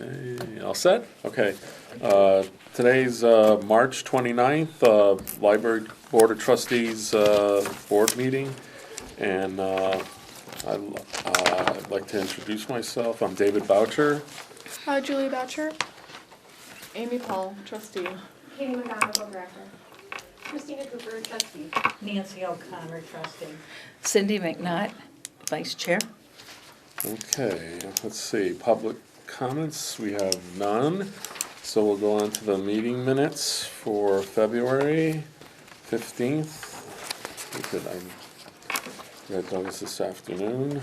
Okay, all set? Okay. Today's March 29th, Library Board of Trustees Board meeting. And I'd like to introduce myself. I'm David Boucher. Julie Boucher. Amy Paul, trustee. Katie McGonigal, director. Christina Cooper, trustee. Nancy O'Connor, trustee. Cindy McNutt, vice chair. Okay, let's see, public comments, we have none. So we'll go on to the meeting minutes for February 15th. I read those this afternoon.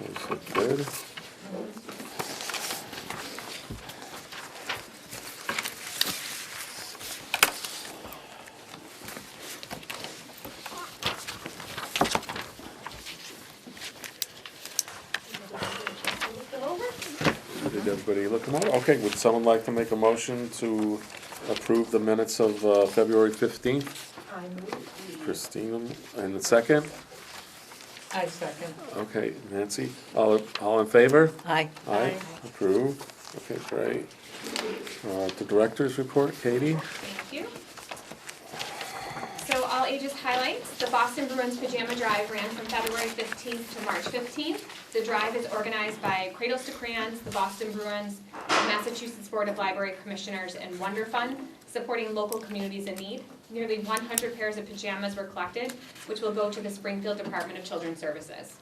Those look good. Did everybody look them over? Okay, would someone like to make a motion to approve the minutes of February 15th? I move. Christina, and the second? I second. Okay, Nancy, all in favor? Aye. Aye, approved. Okay, great. The director's report, Katie? Thank you. So all ages highlights, the Boston Bruins Pajama Drive ran from February 15th to March 15th. The drive is organized by Cradles to Crayons, the Boston Bruins, the Massachusetts Board of Library Commissioners, and Wonder Fund, supporting local communities in need. Nearly 100 pairs of pajamas were collected, which will go to the Springfield Department of Children's Services.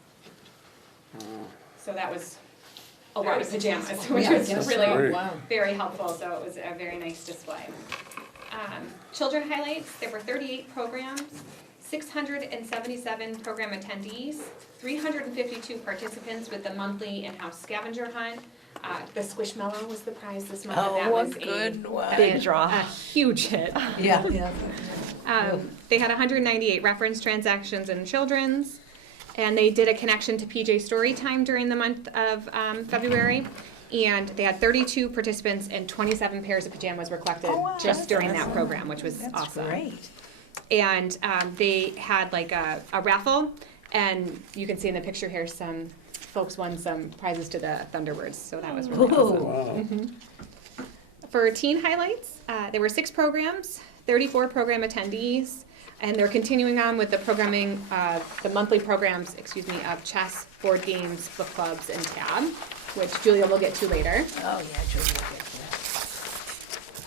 So that was a lot of pajamas, which Yeah, was yes. Great. really Wow. very helpful, so it was a very nice display. Children highlights, there were 38 programs, 677 program attendees, 352 participants with the monthly in-house scavenger hunt. The Squishmallow was the prize this month, and that Oh, was good a one. big Big draw. a huge hit. Yeah. They had 198 reference transactions in children's, and they did a connection to PJ Storytime during the month of February. And they had 32 participants and 27 pairs of pajamas were collected Oh, wow, just that's during that awesome. program, which was That's awesome. great. And they had like a raffle, and you can see in the picture here some folks won some prizes to the Thunderbirds, so that was really awesome. Wow. For teen highlights, there were 6 programs, 34 program attendees, and they're continuing on with the programming, the monthly programs, of chess, board games, book clubs, and tab, which Julia will get to later. Oh, yeah, Julie will get that.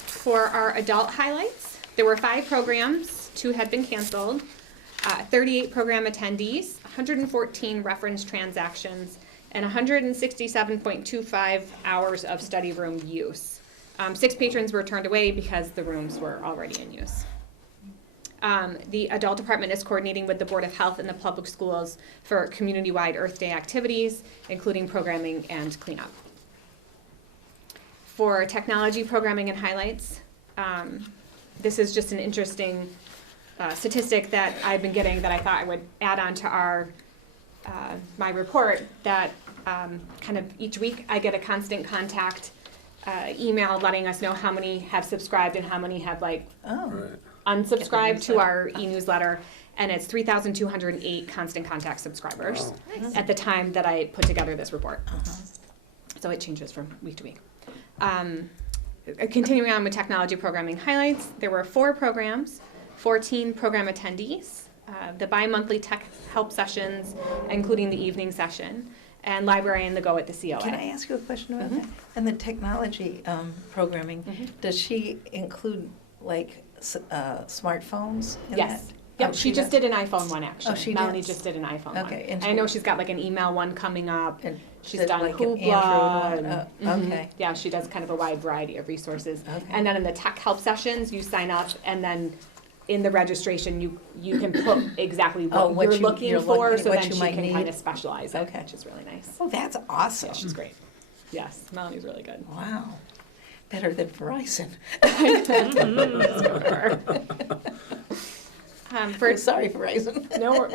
For our adult highlights, there were 5 programs, 2 had been canceled, 38 program attendees, 114 reference transactions, and 167.25 hours of study room use. 6 patrons were turned away because the rooms were already in use. The adult department is coordinating with the Board of Health and the public schools for community-wide Earth Day activities, including programming and cleanup. For technology programming and highlights, this is just an interesting statistic that I've been getting that I thought I would add on to our my report, that kind of each week I get a constant contact email letting us know how many have subscribed and how many have Right. unsubscribed to our e-newsletter, and it's 3,208 constant contact subscribers Wow. at the time that I put together this report. So it changes from week to week. Continuing on with technology programming highlights, there were 4 programs, 14 program attendees, the bi-monthly tech help sessions, including the evening session, and library and the go at the COA. Can I ask you a question about Mhm. that? And the technology programming, Mhm. does she include like smartphones in Yes. that? Yep, Oh, she just does? did an iPhone one, actually. Oh, she Melanie did? just did an iPhone one. Okay, and I know she- she's got like an email one coming up. And She's does, done like, an Hoopla. Android and- one? Mhm. Okay. Yeah, she does kind of a wide variety of resources. Okay. And then in the tech help sessions, you sign up, and then in the registration, you can put exactly Oh, what what you're you- looking you're for, looking- so what then you she might can need. kind of specialize it, Okay. which is really nice. Oh, that's awesome. Yeah, she's great. Yes, Melanie's really good. Wow. Better than Verizon. For Sorry, Verizon. No.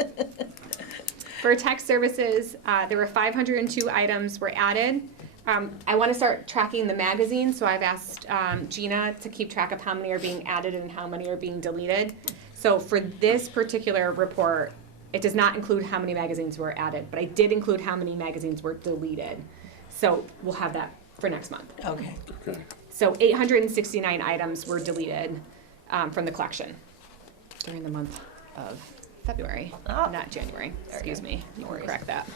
For tech services, there were 502 items were added. I want to start tracking the magazines, so I've asked Gina to keep track of how many are being added and how many are being deleted. So for this particular report, it does not include how many magazines were added, but I did include how many magazines were deleted. So we'll have that for next month. Okay. Okay. So 869 items were deleted from the collection during the month of February, Oh. not January. Excuse me. No We'll worries. correct that.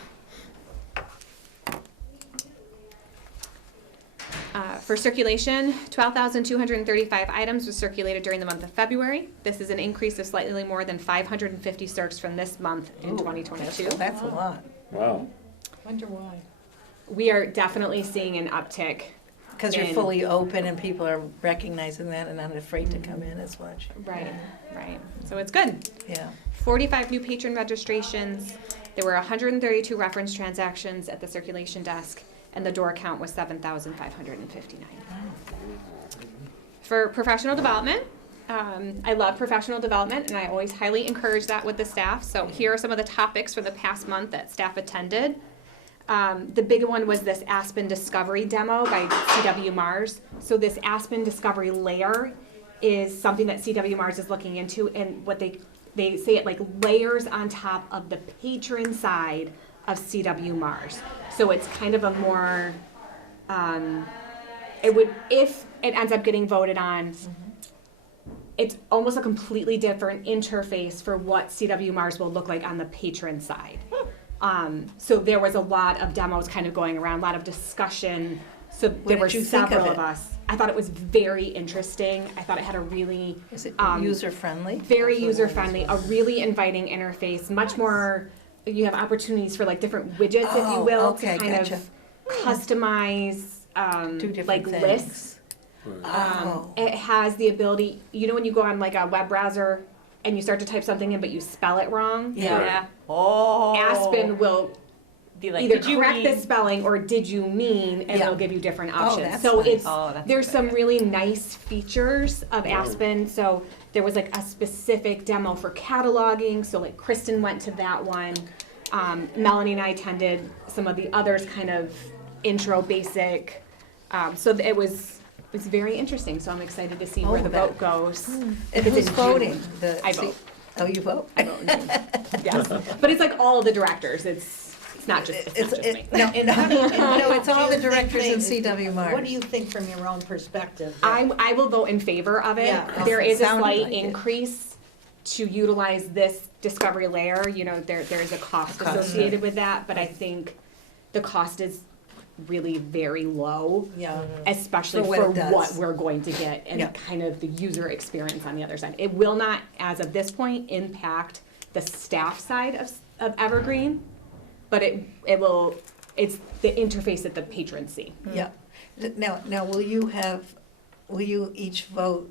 For circulation, 12,235 items were circulated during the month of February. This is an increase of slightly more than 550 circs from this month in Ooh, 2022. That's a lot. Wow. Wonder why. We are definitely seeing an uptick. Because you're And- fully open and people are recognizing that and not afraid to come in as much. Right, right. So it's good. Yeah. 45 new patron registrations. There were 132 reference transactions at the circulation desk, and the door count was 7,559. For professional development, I love professional development, and I always highly encourage that with the staff. So here are some of the topics for the past month that staff attended. The big one was this Aspen Discovery demo by CW Mars. So this Aspen Discovery layer is something that CW Mars is looking into, and what they say it like layers on top of the patron side of CW Mars. So it's kind of a more, it would, if it ends up getting voted on, it's almost a completely different interface for what CW Mars will look like on the patron side. So there was a lot of demos kind of going around, a lot of discussion. So there were did you think of several it? of us. I thought it was very interesting. I thought it had a really Is it user-friendly? very user-friendly, a really inviting interface, much more, you have opportunities for like different widgets, if you Oh, will, okay, to kind gotcha. of customize, Do different like things. lists. Oh. It has the ability, you know when you go on like a web browser and you start to type something in but you spell it wrong? Yeah. Oh. Aspen will Be like, either did you correct mean? the spelling or did you mean, and Yeah. they'll give you different Oh, options. that's So nice. it's, Oh, that's there's good. some really nice features of Aspen. So there was like a specific demo for cataloging. So like Kristen went to that one. Melanie and I attended some of the others, kind of intro basic. So it was very interesting. So I'm excited to see where Oh, the that- vote goes. And If it's who's in voting? June. The- I vote. Oh, you vote? I vote in June. Yes, but it's like all the directors. It's not just me. No, no, it's all Do the you directors in think CW Mars. What do you think from your own perspective? I will vote in favor of it. Yeah, There is a sounded slight like it. increase to utilize this discovery layer. You know, there's a cost Cost. associated with that, but I think the cost is really very low, Yeah. especially For what for it does. what we're going to get and Yeah. kind of the user experience on the other side. It will not, as of this point, impact the staff side of Evergreen, but it will, it's the interface that the patrons see. Yeah. Now, will you each vote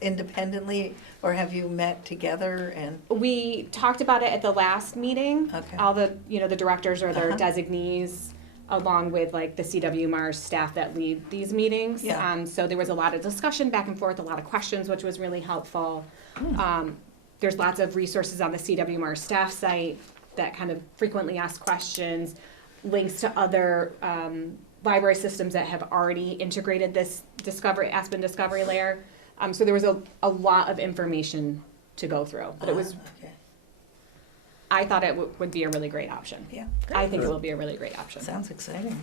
independently, or have you met together and? We talked about it at the last meeting. Okay. All the, the directors or their Uh-huh. designees, along with like the CW Mars staff that lead these meetings. Yeah. So there was a lot of discussion back and forth, a lot of questions, which was really helpful. There's lots of resources on the CW Mars staff site that kind of frequently asked questions, links to other library systems that have already integrated this Aspen Discovery layer. So there was a lot of information to go through, but it was, Okay. I thought it would be a really great option. Yeah, I think it will be a really great option. sounds exciting.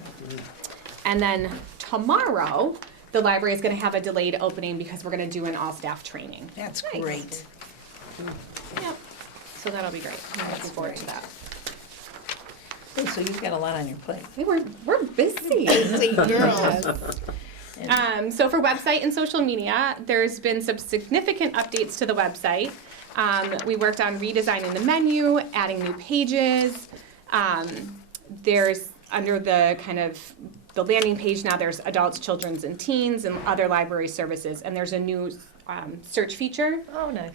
And then tomorrow, the library is gonna have a delayed opening because we're gonna do an all-staff training. That's Nice. great. Yep. So that'll be great. I'm looking forward to great. that. Hey, so you've got a lot on your plate. Hey, we're busy. Busy girls. So for website and social media, there's been some significant updates to the website. We worked on redesigning the menu, adding new pages. There's under the kind of the landing page now, there's adults, children's, and teens, and other library services, and there's a new search feature. Oh, nice.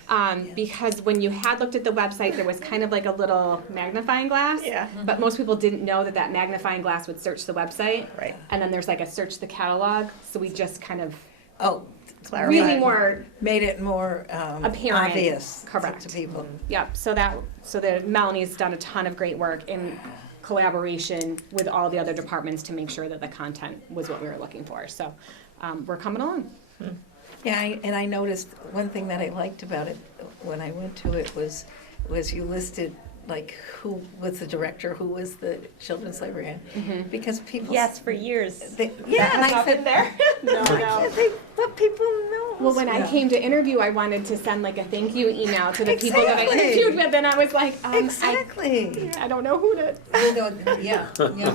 Because when you had looked at the website, there was kind of like a little magnifying glass. Yeah. But most people didn't know that magnifying glass would search the website. Right. And then there's like a search the catalog. So we just kind of Oh, really clarified. more, Made it more Apparent. obvious Correct. to people. yep. So Melanie's done a ton of great work in collaboration with all the other departments to make sure that the content was what we were looking for. So we're coming along. Yeah, and I noticed one thing that I liked about it when I went to it was you listed like, who was the director, who was the children's librarian? Because people. Yes, for years. Yeah, and I said, there. No, no. but people know. Well, when I came to interview, I wanted to send like a thank you email to the people that I Exactly. interviewed with, and I was like, Exactly. I don't know who to. You know, yeah, yeah.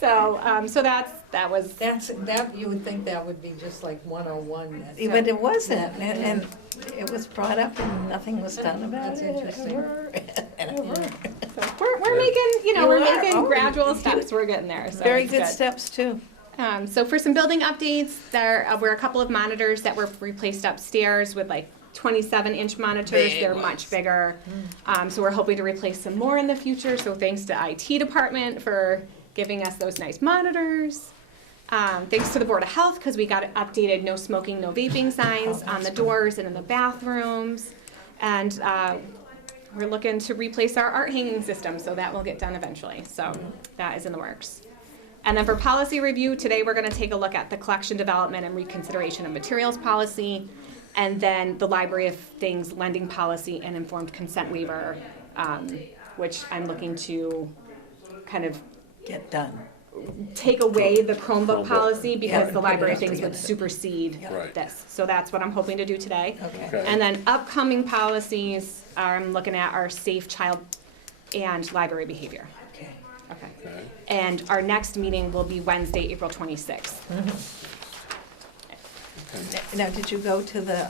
So that was. That, you would think that would be just like 101. But it wasn't, and it was brought up and nothing was done about That's it. interesting. So we're making, we're You are. making Oh, gradual you- steps. We're getting there. So Very it's good steps, too. So for some building updates, there were a couple of monitors that were replaced upstairs with like 27-inch monitors. Big They're ones. much bigger. So we're hoping to replace some more in the future. So thanks to IT department for giving us those nice monitors. Thanks to the Board of Health because we got updated no smoking, no vaping signs on the doors and in the bathrooms. And we're looking to replace our art hanging system, so that will get done eventually. So that is in the works. And then for policy review, today we're going to take a look at the collection, development, and reconsideration of materials policy, and then the Library of Things lending policy and informed consent waiver, which I'm looking to kind of Get done. take away the Chromebook Chromebook. policy because Yeah, the Library of put it Things would together. supersede Right. this. So that's what I'm hoping to do today. Okay. Okay. And then upcoming policies, I'm looking at our safe child and library behavior. Okay. Okay. Okay. And our next meeting will be Wednesday, April 26th. Now, did you go to the,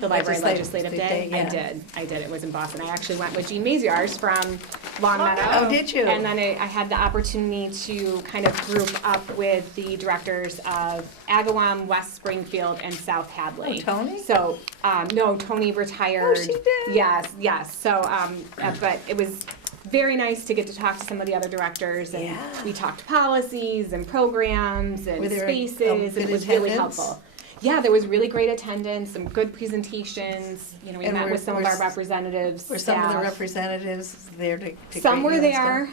The Library Legislative Legislative Day? Day, yeah. I did. It was in Boston. I actually went with Jean Maziarz from Long Meadow. Oh, did you? And then I had the opportunity to kind of group up with the directors of Agawam, West Springfield, and South Hadley. Oh, Tony? So, no, Tony retired. Oh, she did? Yes. So, but it was very nice to get to talk to some of the other directors, and Yeah. we talked policies and programs and Were there, spaces, and good it was really attendance? helpful. Yeah, there was really great attendance, some good presentations. We And met were- with some of were our s- representatives. were some of the staff. representatives there to Some were greet you and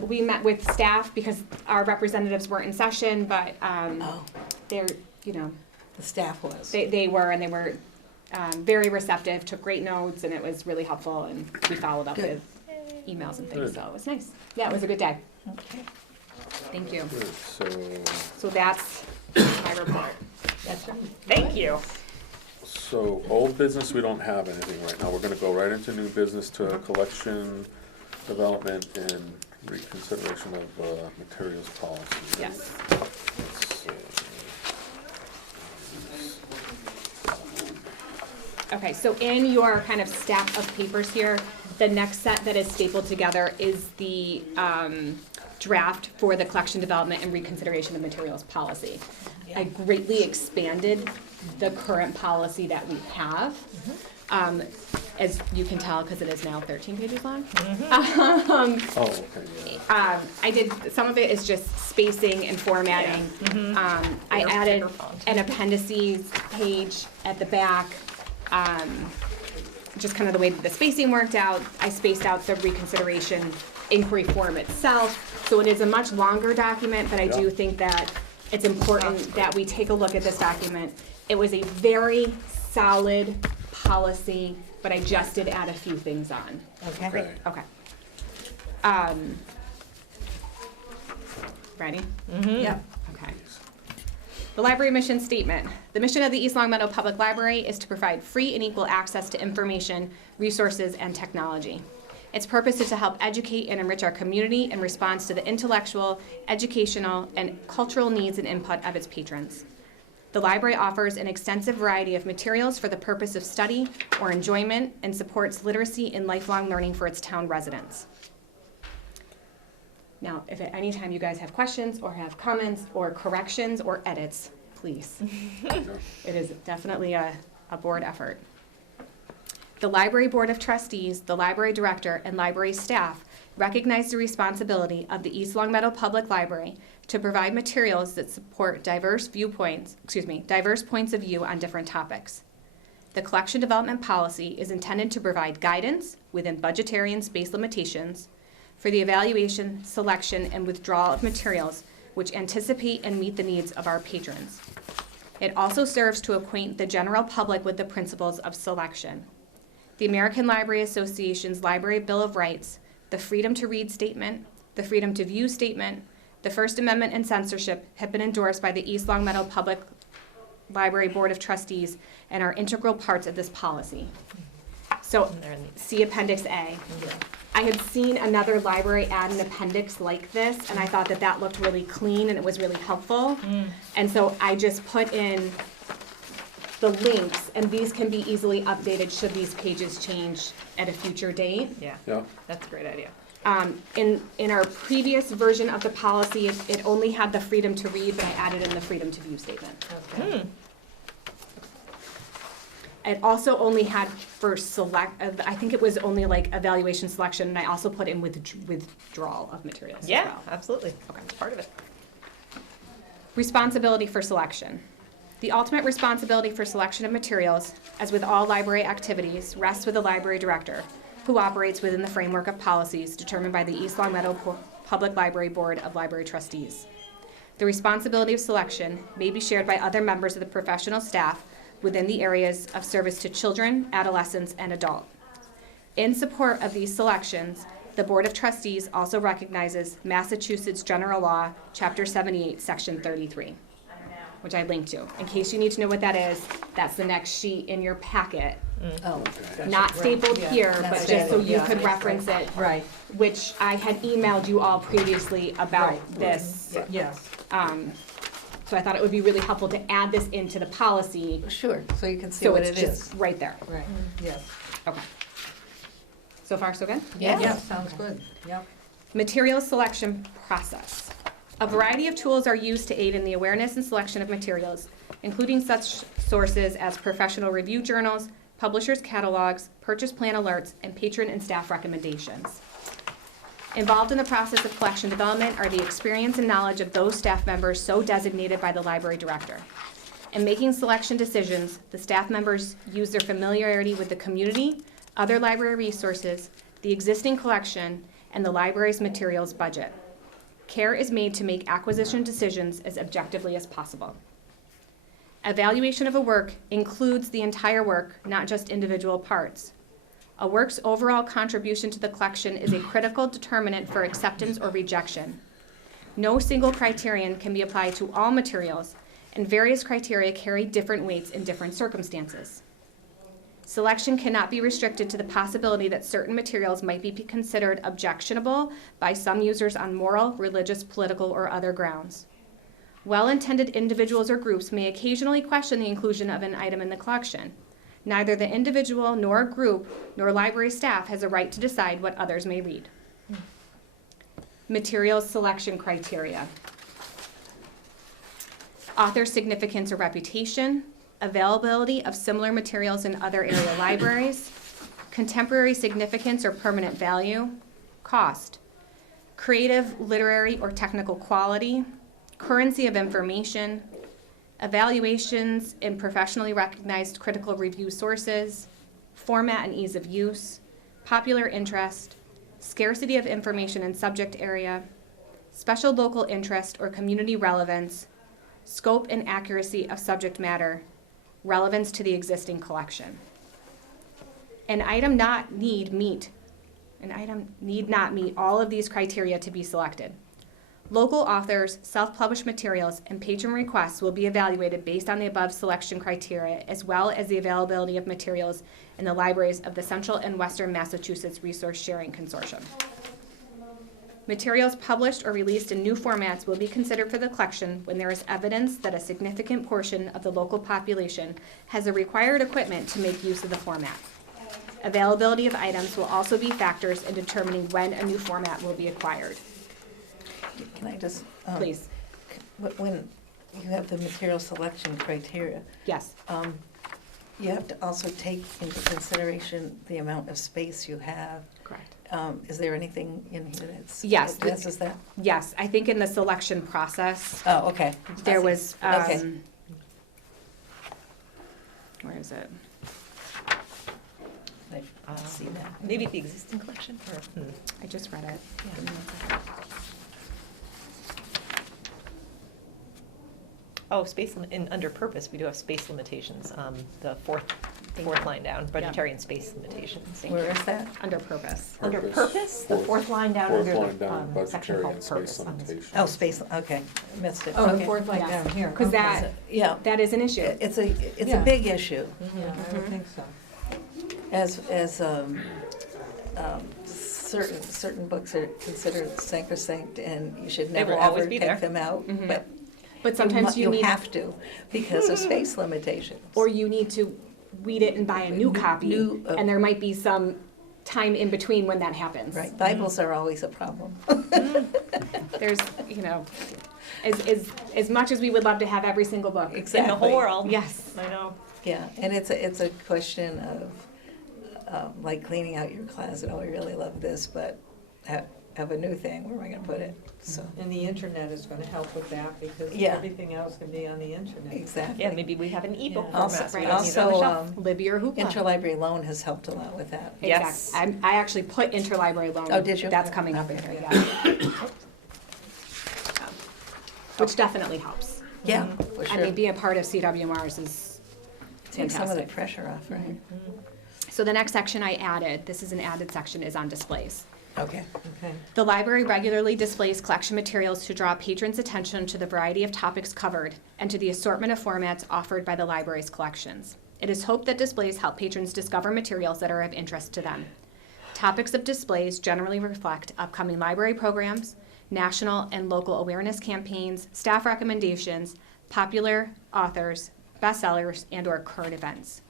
there. We met with staff because our representatives weren't in session, but stuff? Oh, they're, the staff was. they were, and they were very receptive, took great notes, and it was really helpful, and we followed up Good. with emails and things, Good. so it was nice. Yeah, it was a good day. Okay. Thank you. Good. So that's my report. That's right. Thank you. So old business, we don't have anything right now. We're gonna go right into new business to collection, development, and reconsideration of materials policy. Yes. Let's see. Okay, so in your kind of stack of papers here, the next set that is stapled together is the draft for the collection, development, and reconsideration of materials policy. I greatly expanded the current policy that we have. As you can tell, because it is now 13 pages long. Oh, okay, yeah. I did, some of it is just spacing and formatting. I added an appendices page at the back, just kind of the way that the spacing worked out. I spaced out the reconsideration inquiry form itself, so it is a much longer document, but I do Yeah. think that it's important that we take a look at this document. It was a very solid policy, but I just did add a few things on. Okay. Okay. Okay. Ready? Yeah. Okay. The library mission statement. The mission of the East Long Meadow Public Library is to provide free and equal access to information, resources, and technology. Its purpose is to help educate and enrich our community in response to the intellectual, educational, and cultural needs and input of its patrons. The library offers an extensive variety of materials for the purpose of study or enjoyment and supports literacy and lifelong learning for its town residents. Now, if at any time you guys have questions or have comments or corrections or edits, please. It is definitely a board effort. The Library Board of Trustees, the library director, and library staff recognize the responsibility of the East Long Meadow Public Library to provide materials that support diverse points of view on different topics. The collection development policy is intended to provide guidance within budgetary and space limitations for the evaluation, selection, and withdrawal of materials which anticipate and meet the needs of our patrons. It also serves to acquaint the general public with the principles of selection. the American Library Association's Library Bill of Rights, the Freedom to Read Statement, the Freedom to View Statement, the First Amendment and censorship have been endorsed by the East Long Meadow Public Library Board of Trustees and are integral parts of this policy. So, And they're in the- see Appendix A. I had seen another library add an appendix like this, and I thought that that looked really clean and it was really helpful. And so I just put in the links, and these can be easily updated should these pages change at a future date. Yeah, Yeah, that's a great idea. In our previous version of the policy, it only had the freedom to read, but I added in the freedom to view statement. Okay. It also only had for I think it was only like evaluation selection, and I also put in withdrawal of materials as Yeah, well. absolutely. Okay. It's part of it. Responsibility for selection. The ultimate responsibility for selection of materials, as with all library activities, rests with the library director, who operates within the framework of policies determined by the East Long Meadow Public Library Board of Library Trustees. The responsibility of selection may be shared by other members of the professional staff within the areas of service to children, adolescents, and adult. In support of these selections, the Board of Trustees also recognizes Massachusetts General Law, Chapter 78, Section 33, which I linked to. In case you need to know what that is, that's the next sheet in your packet. Oh, gotcha. Not stapled Yeah, here, not but just so stapled, you yeah. could reference it, Right, which I had emailed you all previously about Right. this. yes. So I thought it would be really helpful to add this into the policy, Sure, so you can see so what it's it is. just right there. Right, yes. Okay. So far, so good? Yeah. Yeah, sounds good, yep. Materials selection process. A variety of tools are used to aid in the awareness and selection of materials, including such sources as professional review journals, publishers' catalogs, purchase plan alerts, and patron and staff recommendations. Involved in the process of collection development are the experience and knowledge of those staff members so designated by the library director. In making selection decisions, the staff members use their familiarity with the community, other library resources, the existing collection, and the library's materials budget. Care is made to make acquisition decisions as objectively as possible. Evaluation of a work includes the entire work, not just individual parts. A work's overall contribution to the collection is a critical determinant for acceptance or rejection. No single criterion can be applied to all materials, and various criteria carry different weights in different circumstances. Selection cannot be restricted to the possibility that certain materials might be considered objectionable by some users on moral, religious, political, or other grounds. Well-intended individuals or groups may occasionally question the inclusion of an item in the collection. Neither the individual nor group nor library staff has a right to decide what others may read. Materials selection criteria. Author significance or reputation, availability of similar materials in other area libraries, contemporary significance or permanent value, cost, creative, literary, or technical quality, currency of information, evaluations in professionally recognized critical review sources, format and ease of use, popular interest, scarcity of information in subject area, special local interest or community relevance, scope and accuracy of subject matter, relevance to the existing collection. An item need not meet all of these criteria to be selected. Local authors, self-published materials, and patron requests will be evaluated based on the above selection criteria, as well as the availability of materials in the libraries of the Central and Western Massachusetts Resource Sharing Consortium. Materials published or released in new formats will be considered for the collection when there is evidence that a significant portion of the local population has the required equipment to make use of the format. Availability of items will also be factors in determining when a new format will be acquired. Can I just? Please. When you have the material selection criteria, Yes. you have to also take into consideration the amount of space you have. Correct. Is there anything in here that's? Yes. Addresses that? Yes, I think in the selection process, Oh, okay. there was, Okay. where is it? I see that. Maybe the existing collection, or, I just read it. Yeah. Give me 1 second. oh, space, under purpose, we do have space limitations. The fourth fourth line down, budgetary and space limitations. Where is that? Under purpose. Under purpose, the fourth line down Fourth under line the down, section budgetary called and space purpose. limitations. Oh, space, okay, missed it. Oh, the Okay. fourth line Yes. down here. 'Cause okay. that- Yeah, That is an issue. it's a Yeah. big issue, Yeah, I would think so. as, certain books are considered sacrosanct and you should They never will always ever be take there. them out, Mhm. but But sometimes you need, have to, because of space limitations. or you need to weed it and buy a new copy, and there might be some time in between when that happens. Right, Bibles are always a problem. There's, you know, as much as we would love to have every single book. Exactly. In the whole world. Yes. I know. Yeah, and it's a question of, like cleaning out your closet, oh, I really love this, but have a new thing, where am I gonna put it? So, And the internet is gonna help with that, because Yeah. everything else can be on the internet. exactly. Yeah, maybe we have an ebook Yeah. Also, format, so we don't need it on the also, shelf. Libby or Hoopla. interlibrary loan has helped a lot with that. Yes. Exactly. I actually put interlibrary loan. Oh, did you? That's coming up in Okay. here, yeah. Which definitely helps. Yeah, Mm-hmm. for I sure. mean, being a part of CWMRs is Take some of the fantastic. pressure off, right? So the next section I added, this is an added section, is on displays. Okay. Okay. The library regularly displays collection materials to draw patrons' attention to the variety of topics covered and to the assortment of formats offered by the library's collections. It is hoped that displays help patrons discover materials that are of interest to them. Topics of displays generally reflect upcoming library programs, national and local awareness campaigns, staff recommendations, popular authors, bestsellers, and/or current events.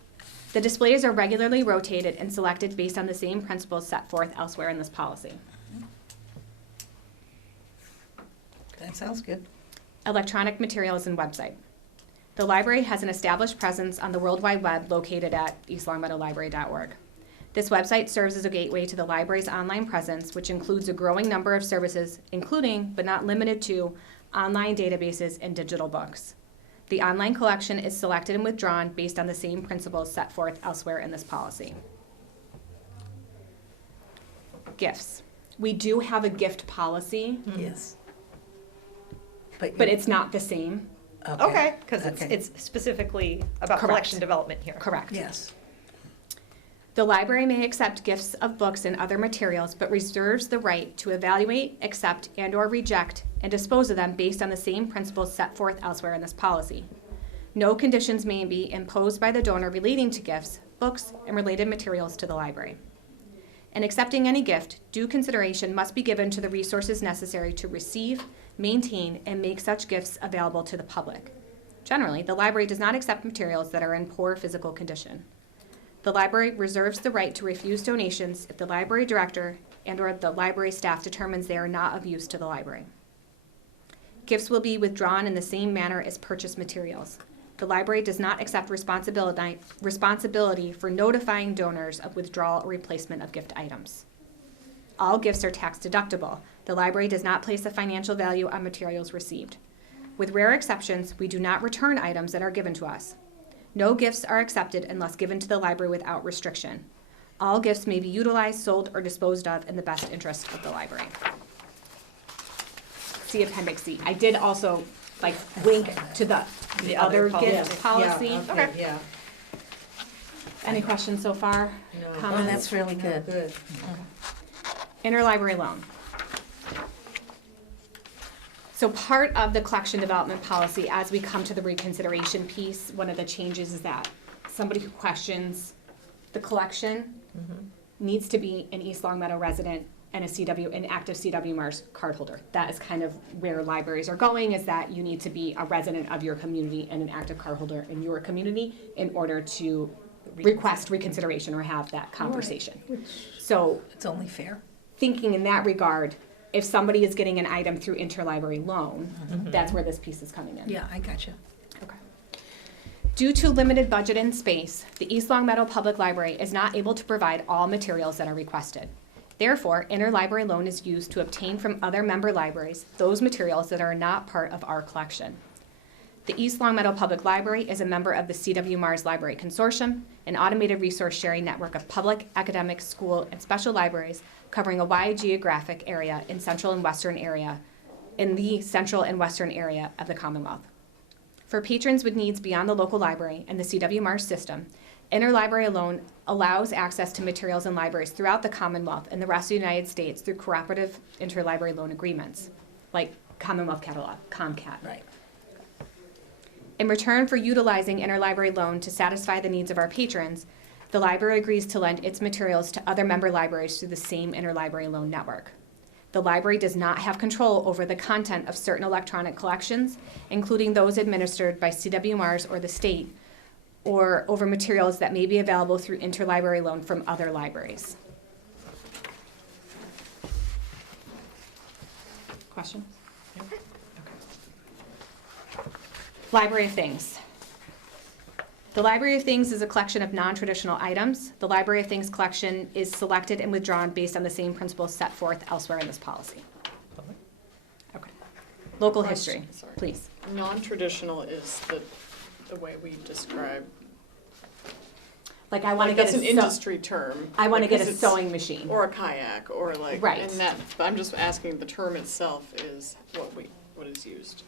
The displays are regularly rotated and selected based on the same principles set forth elsewhere in this policy. That sounds good. Electronic materials and website. The library has an established presence on the World Wide Web located at eastlongmeadowlibrary.org. This website serves as a gateway to the library's online presence, which includes a growing number of services, including, but not limited to, online databases and digital books. The online collection is selected and withdrawn based on the same principles set forth elsewhere in this policy. Gifts. We do have a gift policy, Yes. but it's not the same. Okay, because Okay. it's specifically about Correct. collection development here. Correct. Yes. The library may accept gifts of books and other materials, but reserves the right to evaluate, accept, and/or reject and dispose of them based on the same principles set forth elsewhere in this policy. No conditions may be imposed by the donor relating to gifts, books, and related materials to the library. In accepting any gift, due consideration must be given to the resources necessary to receive, maintain, and make such gifts available to the public. Generally, the library does not accept materials that are in poor physical condition. The library reserves the right to refuse donations if the library director and/or the library staff determines they are not of use to the library. Gifts will be withdrawn in the same manner as purchased materials. The library does not accept responsibility for notifying donors of withdrawal or replacement of gift items. All gifts are tax deductible. The library does not place a financial value on materials received. With rare exceptions, we do not return items that are given to us. No gifts are accepted unless given to the library without restriction. All gifts may be utilized, sold, or disposed of in the best interest of the library. See Appendix C. I did also link to the other policy. gift policy. Yeah, Okay. yeah. Any questions so far? No. Oh, Comments? that's really No, good. good. Interlibrary loan. So part of the collection development policy, as we come to the reconsideration piece, one of the changes is that somebody who questions the collection needs to be an East Long Meadow resident and an active CWMARS cardholder. That is kind of where libraries are going, is that you need to be a resident of your community and an active cardholder in your community in order to request reconsideration or have that conversation. So It's only fair. thinking in that regard, if somebody is getting an item through interlibrary loan, that's where this piece is coming in. Yeah, I got you. Okay. Due to limited budget and space, the East Long Meadow Public Library is not able to provide all materials that are requested. Therefore, interlibrary loan is used to obtain from other member libraries those materials that are not part of our collection. The East Long Meadow Public Library is a member of the CWMARS Library Consortium, an automated resource sharing network of public, academic, school, and special libraries covering a wide geographic area in the central and western area of the Commonwealth. For patrons with needs beyond the local library and the CWMARS system, Interlibrary loan allows access to materials in libraries throughout the Commonwealth and the rest of the United States through cooperative interlibrary loan agreements, like Commonwealth Catalog, ComCat. Right. In return for utilizing interlibrary loan to satisfy the needs of our patrons, the library agrees to lend its materials to other member libraries through the same interlibrary loan network. The library does not have control over the content of certain electronic collections, including those administered by CWMRs or the state, or over materials that may be available through interlibrary loan from other libraries. Questions? Library of Things. The Library of Things is a collection of non-traditional items. The Library of Things collection is selected and withdrawn based on the same principles set forth elsewhere in this policy. Okay. Local history, Question, sorry. please. Non-traditional is the way we describe, Like I want to like get that's an a industry term. I want to like, get 'cause a it's- sewing machine. Or a kayak, or like, Right. and that, but I'm just asking, the term itself is what is used.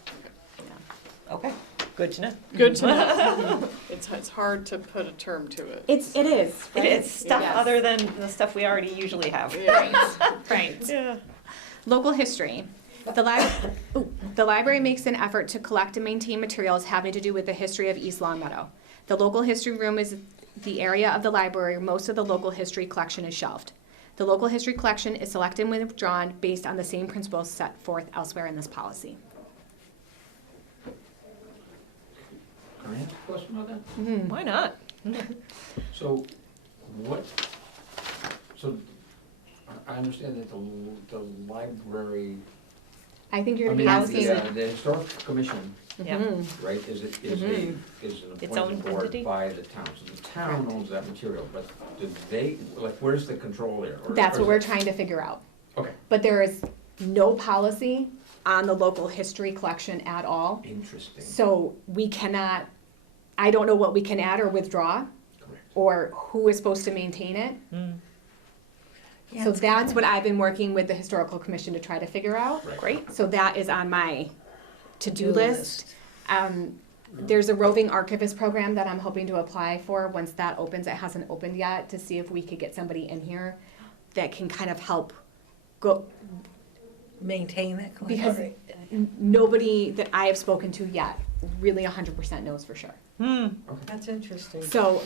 Okay, good to know. Good to know. It's hard to put a term to it. It is. Right? It's stuff Yes. other than the stuff we already usually have. Yeah. Right. Yeah. Local history. The library makes an effort to collect and maintain materials having to do with the history of East Longmeadow. The local history room is the area of the library where most of the local history collection is shelved. The local history collection is selected and withdrawn based on the same principles set forth elsewhere in this policy. Can I ask a question about that? Why not? So, what, so, I understand that the library, I think you're I gonna mean, be asking. the historic commission, Yeah. right, is an Its own appointed board entity? by the town. So the town owns that material, but do they, like, where's the control there? Or- That's or what is we're it- trying to figure out. Okay, But there is no policy on the local history collection at all. interesting, So we cannot, I don't know what we can add or withdraw, correct. or who is supposed to maintain it. Yeah, So it's that's kind what I've been working with the historical commission to try to figure out. Right. Great. So that is on my to-do Do list. There's a roving archivist program that I'm hoping to apply for. Once that opens, it hasn't opened yet, to see if we could get somebody in here that can kind of help go, maintain that because library. nobody that I have spoken to yet really 100% knows for sure. That's interesting. So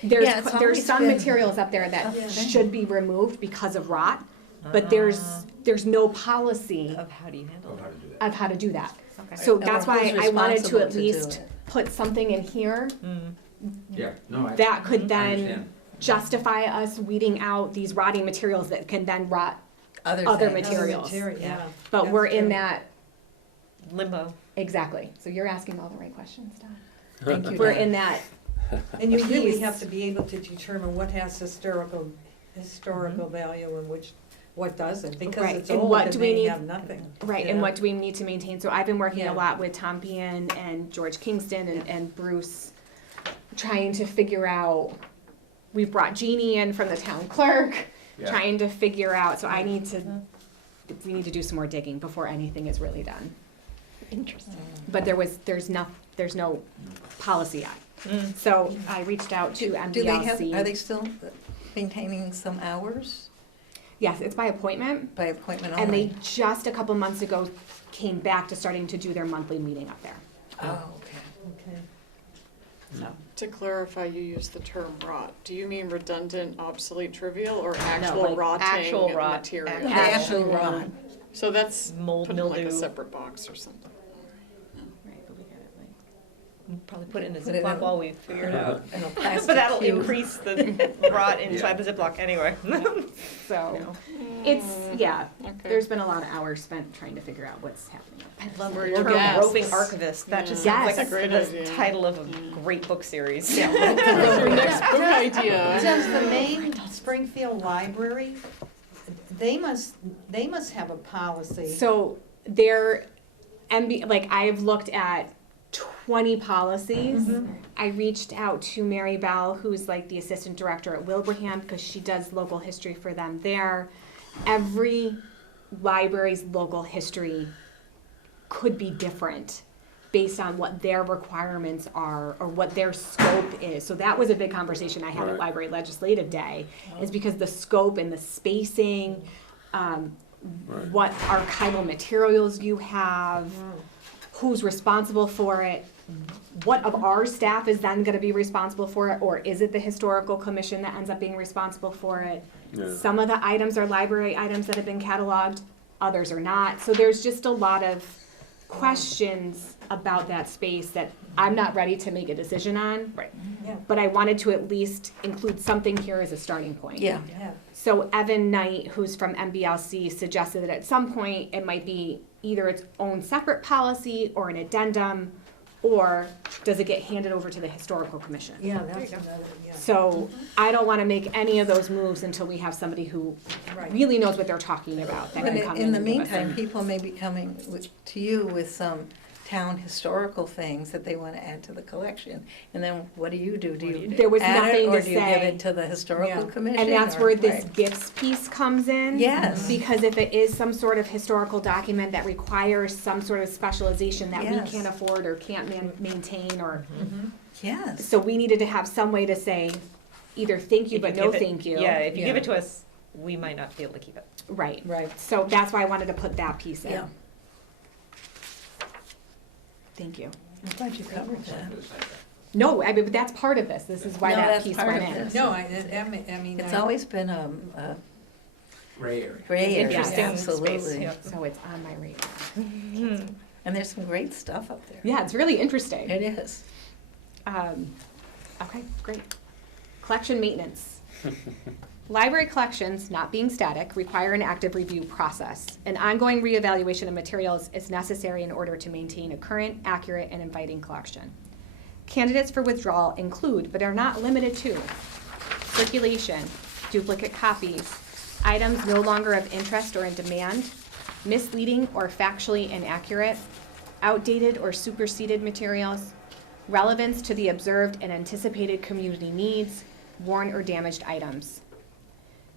Yeah, it's there's always some been materials up there that a thing. should be removed because of rot, but there's no policy Of how do you handle Oh, it? how to do that. of how to do that. Okay. So And that's who's why I wanted to responsible at to do least it? put something in here Yeah, no, I. that could I then understand. justify us weeding out these rotting materials that can then rot other things. materials. Yeah. But That's we're in true. that, Limbo. exactly. So you're asking all the right questions, Don. Thank you, We're Don. in that, And you really piece. have to be able to determine what has historical value and what doesn't, because Right, it's and old what and do we may need- have nothing. right, and Yeah. what do we need to maintain? So I've been working Yeah. a lot with Tom Bean and George Kingston and Bruce, trying to figure out, we've brought Jeannie in from the town clerk, Yeah. trying to figure out, so we need to do some more digging before anything is really done. Interesting. But there's no policy yet. So I reached out to Do they have, MBLC. are they still maintaining some hours Yes, it's by appointment, by appointment and they only? just a couple months ago came back to starting to do their monthly meeting up there. Oh, okay. Okay. So, To clarify, you use the term rot. Do you mean redundant, obsolete, trivial, or actual like rotting actual rot, material? The actual rod. So that's Mold, put in like a mildew. separate box or something. right, but we got it like. We'll probably put it in a Put it Ziploc in- while we figure it out. In a But plastic that'll cube. increase the rot inside the Ziploc anyway. So, it's, yeah, Okay. there's been a lot of hours spent trying to figure out what's happening. I love Where the your term guests. roving archivist. That just Yeah. sounds like Yes. That's a great the idea. title of a great book series. What's your next book idea? Does the main Springfield Library, they must have a policy. So like I've looked at 20 policies. I reached out to Mary Bell, who's like the assistant director at Wilbraham, because she does local history for them there. Every library's local history could be different. based on what their requirements are or what their scope is. So that was a big conversation I had at Right. Library Legislative Day, is because the scope and the spacing, Right. what archival materials you have, who's responsible for it, what of our staff is then gonna be responsible for it, or is it the historical commission that ends up being responsible for it? Yeah. Some of the items are library items that have been cataloged, others are not. So there's just a lot of questions about that space that I'm not ready to make a decision on. Right. Yeah. But I wanted to at least include something here as a starting point. Yeah. Yeah. So Evan Knight, who's from MBLC, suggested that at some point it might be either its own separate policy or an addendum, or does it get handed over to the historical commission? Yeah, that's another, yeah. So I don't want to make any of those moves until we have somebody who Right. really knows what they're talking about that But can come in the and give us meantime, some- people may be coming to you with some town historical things that they want to add to the collection. And then what do? Do you There was add it, nothing or to do you give say. it to the historical Yeah. commission? And that's or- where this right. gifts piece comes in. Yes. Because if it is some sort of historical document that requires some sort of specialization that Yes. we can't afford or can't maintain, or, Yes. so we needed to have some way to say either thank you If but you no give it- thank you. Yeah, if you give Yeah. it to us, we might not be able to keep it. Right. Right. So that's why I wanted to put that piece in. Yeah. Thank you. I'm glad you covered that. No, I mean, but that's part of this. This is why No, that that's piece part went of in. this. No, I mean. It's I- always been a Gray area. gray area, Interesting absolutely. space, yep. So it's on my radar. And there's some great stuff up there. Yeah, it's really interesting. It is. Okay, great. Collection maintenance. Library collections, not being static, require an active review process. An ongoing reevaluation of materials is necessary in order to maintain a current, accurate, and inviting collection. Candidates for withdrawal include, but are not limited to, circulation, duplicate copies, items no longer of interest or in demand, misleading or factually inaccurate, outdated or superseded materials, relevance to the observed and anticipated community needs, worn or damaged items.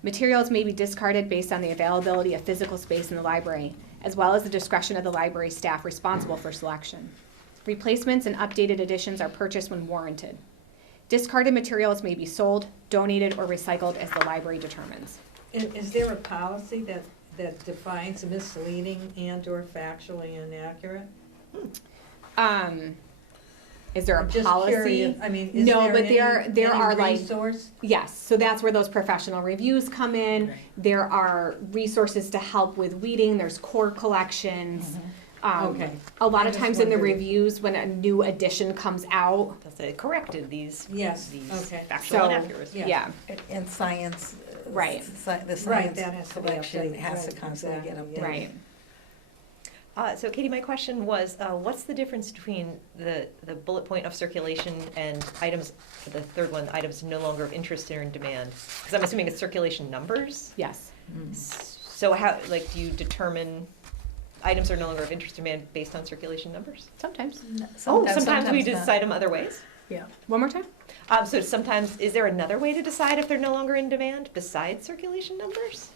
Materials may be discarded based on the availability of physical space in the library, as well as the discretion of the library staff responsible for selection. Replacements and updated editions are purchased when warranted. Discarded materials may be sold, donated, or recycled as the library determines. Is there a policy that defines misleading and/or factually inaccurate? Is there a Just policy? curious. I mean, is No, there but any, there are like, resource? yes, so that's where those professional reviews come in. Right. There are resources to help with weeding, there's core collections. Okay. A lot I of just times in the wondered. reviews, when a new edition comes out, That's it, corrected these, Yes, these okay. factual So, inaccuracies. Yeah. yeah, And science. Right. The Right, science that has to be collection updated, has to right, constantly get exactly, updated. yeah. right. So Katie, my question was, what's the difference between the bullet point of circulation and items, the third one, items no longer of interest or in demand? Because I'm assuming it's circulation numbers. Yes. So how, like, do you determine items are no longer of interest or demand based on circulation numbers? Sometimes. Sometimes we not. decide them other ways? Yeah. One more time? So sometimes, is there another way to decide if they're no longer in demand besides circulation numbers?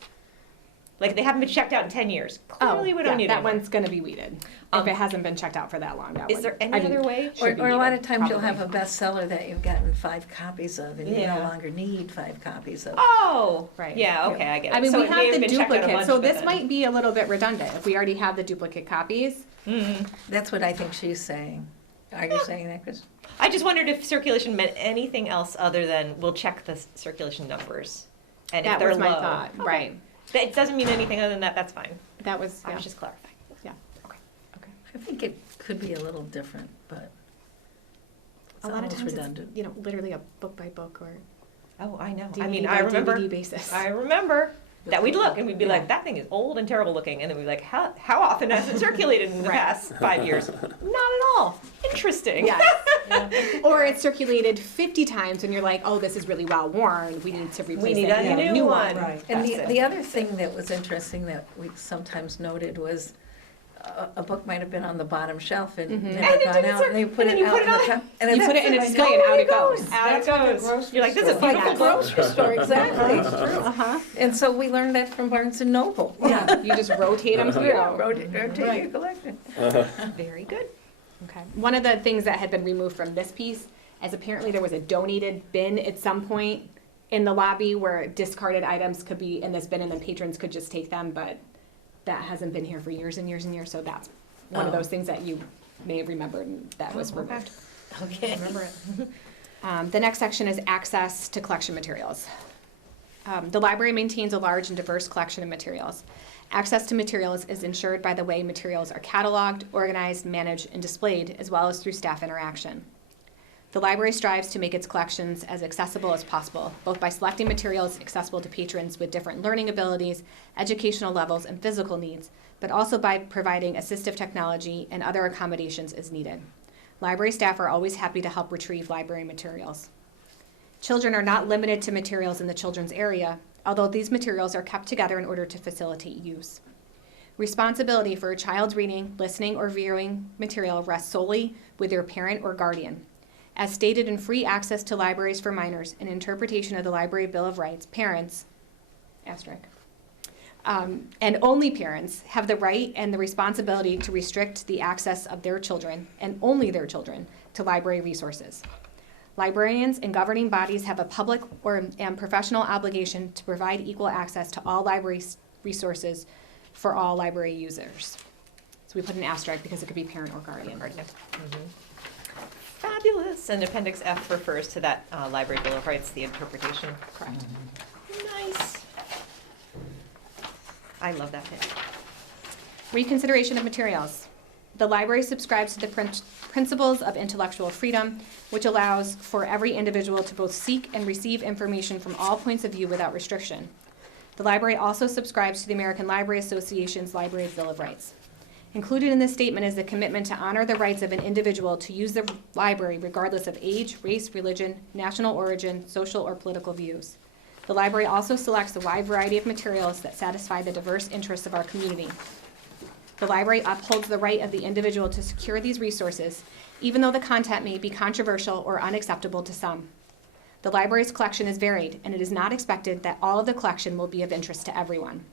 Like, they haven't been checked out in 10 years. Clearly, we don't need that it. one's gonna be weeded. If Um, it hasn't been checked out for that long, that Is one- there any I mean, other way? Or, should be or a lot weeded, of times you'll have probably. a bestseller that you've gotten 5 copies of, and you no Yeah. longer need 5 copies of. Oh, Right. Yeah, okay, I get it. I mean, So we it may have the been checked out a duplicate, bunch, so but this then- might be a little bit redundant. If we already have the duplicate copies, That's what I think she's saying. Are you saying that, Chris? I just wondered if circulation meant anything else other than we'll check the circulation numbers. And if that they're was my low. thought, Okay. right. It doesn't mean anything other than that, that's fine. That was, I yeah. was just clarifying. I think it could be a little different, but it's A lot of almost times redundant. it's, literally a book by book or Oh, I know. I DVD mean, by I remember, DVD basis. I remember that we'd look and we'd be Yeah. like, that thing is old and terrible looking. And then we'd be like, how often has it circulated in the Right. past 5 years? Not at all. Interesting. Yes. Or it's circulated 50 times and you're like, oh, this is really well worn, we need to replace need it a with new one. Right. And That's it. the other thing that was interesting that we sometimes noted was a book might have been on the bottom shelf and Mhm. never And it gone didn't out, cir- and they put and then it you out put in it the on- top. You put it in a display and out it goes. Out it That's what the goes. grocery You're like, this is store Like the beautiful. grocery store, exactly. Uh-huh. And so we learned that from Barnes and Noble. Yeah, you just rotate them through. Rotate your Right. collection. Very good. Okay. One of the things that had been removed from this piece is apparently there was a donated bin at some point in the lobby where discarded items could be in this bin and then patrons could just take them, but that hasn't been here for years and years and years, so that's one of those things that you may have remembered and that was removed. Okay. Remember it. The next section is access to collection materials. The library maintains a large and diverse collection of materials. Access to materials is ensured by the way materials are cataloged, organized, managed, and displayed, as well as through staff interaction. The library strives to make its collections as accessible as possible, both by selecting materials accessible to patrons with different learning abilities, educational levels, and physical needs, but also by providing assistive technology and other accommodations as needed. Library staff are always happy to help retrieve library materials. Children are not limited to materials in the children's area, although these materials are kept together in order to facilitate use. Responsibility for a child's reading, listening, or viewing material rests solely with their parent or guardian. As stated in Free Access to Libraries for Minors, an interpretation of the Library Bill of Rights, parents, asterisk, and only parents have the right and the responsibility to restrict the access of their children, and only their children, to library resources. Librarians and governing bodies have a public and professional obligation to provide equal access to all library resources for all library users. So we put an asterisk because it could be parent or guardian. Fabulous. And Appendix F refers to that Library Bill of Rights, the interpretation. Correct. Nice. I love that page. Reconsideration of materials. The library subscribes to the principles of intellectual freedom, which allows for every individual to both seek and receive information from all points of view without restriction. The library also subscribes to the American Library Association's Library Bill of Rights. Included in this statement is the commitment to honor the rights of an individual to use the library regardless of age, race, religion, national origin, social, or political views. The library also selects a wide variety of materials that satisfy the diverse interests of our community. The library upholds the right of the individual to secure these resources, even though the content may be controversial or unacceptable to some. The library's collection is varied, and it is not expected that all of the collection will be of interest to everyone.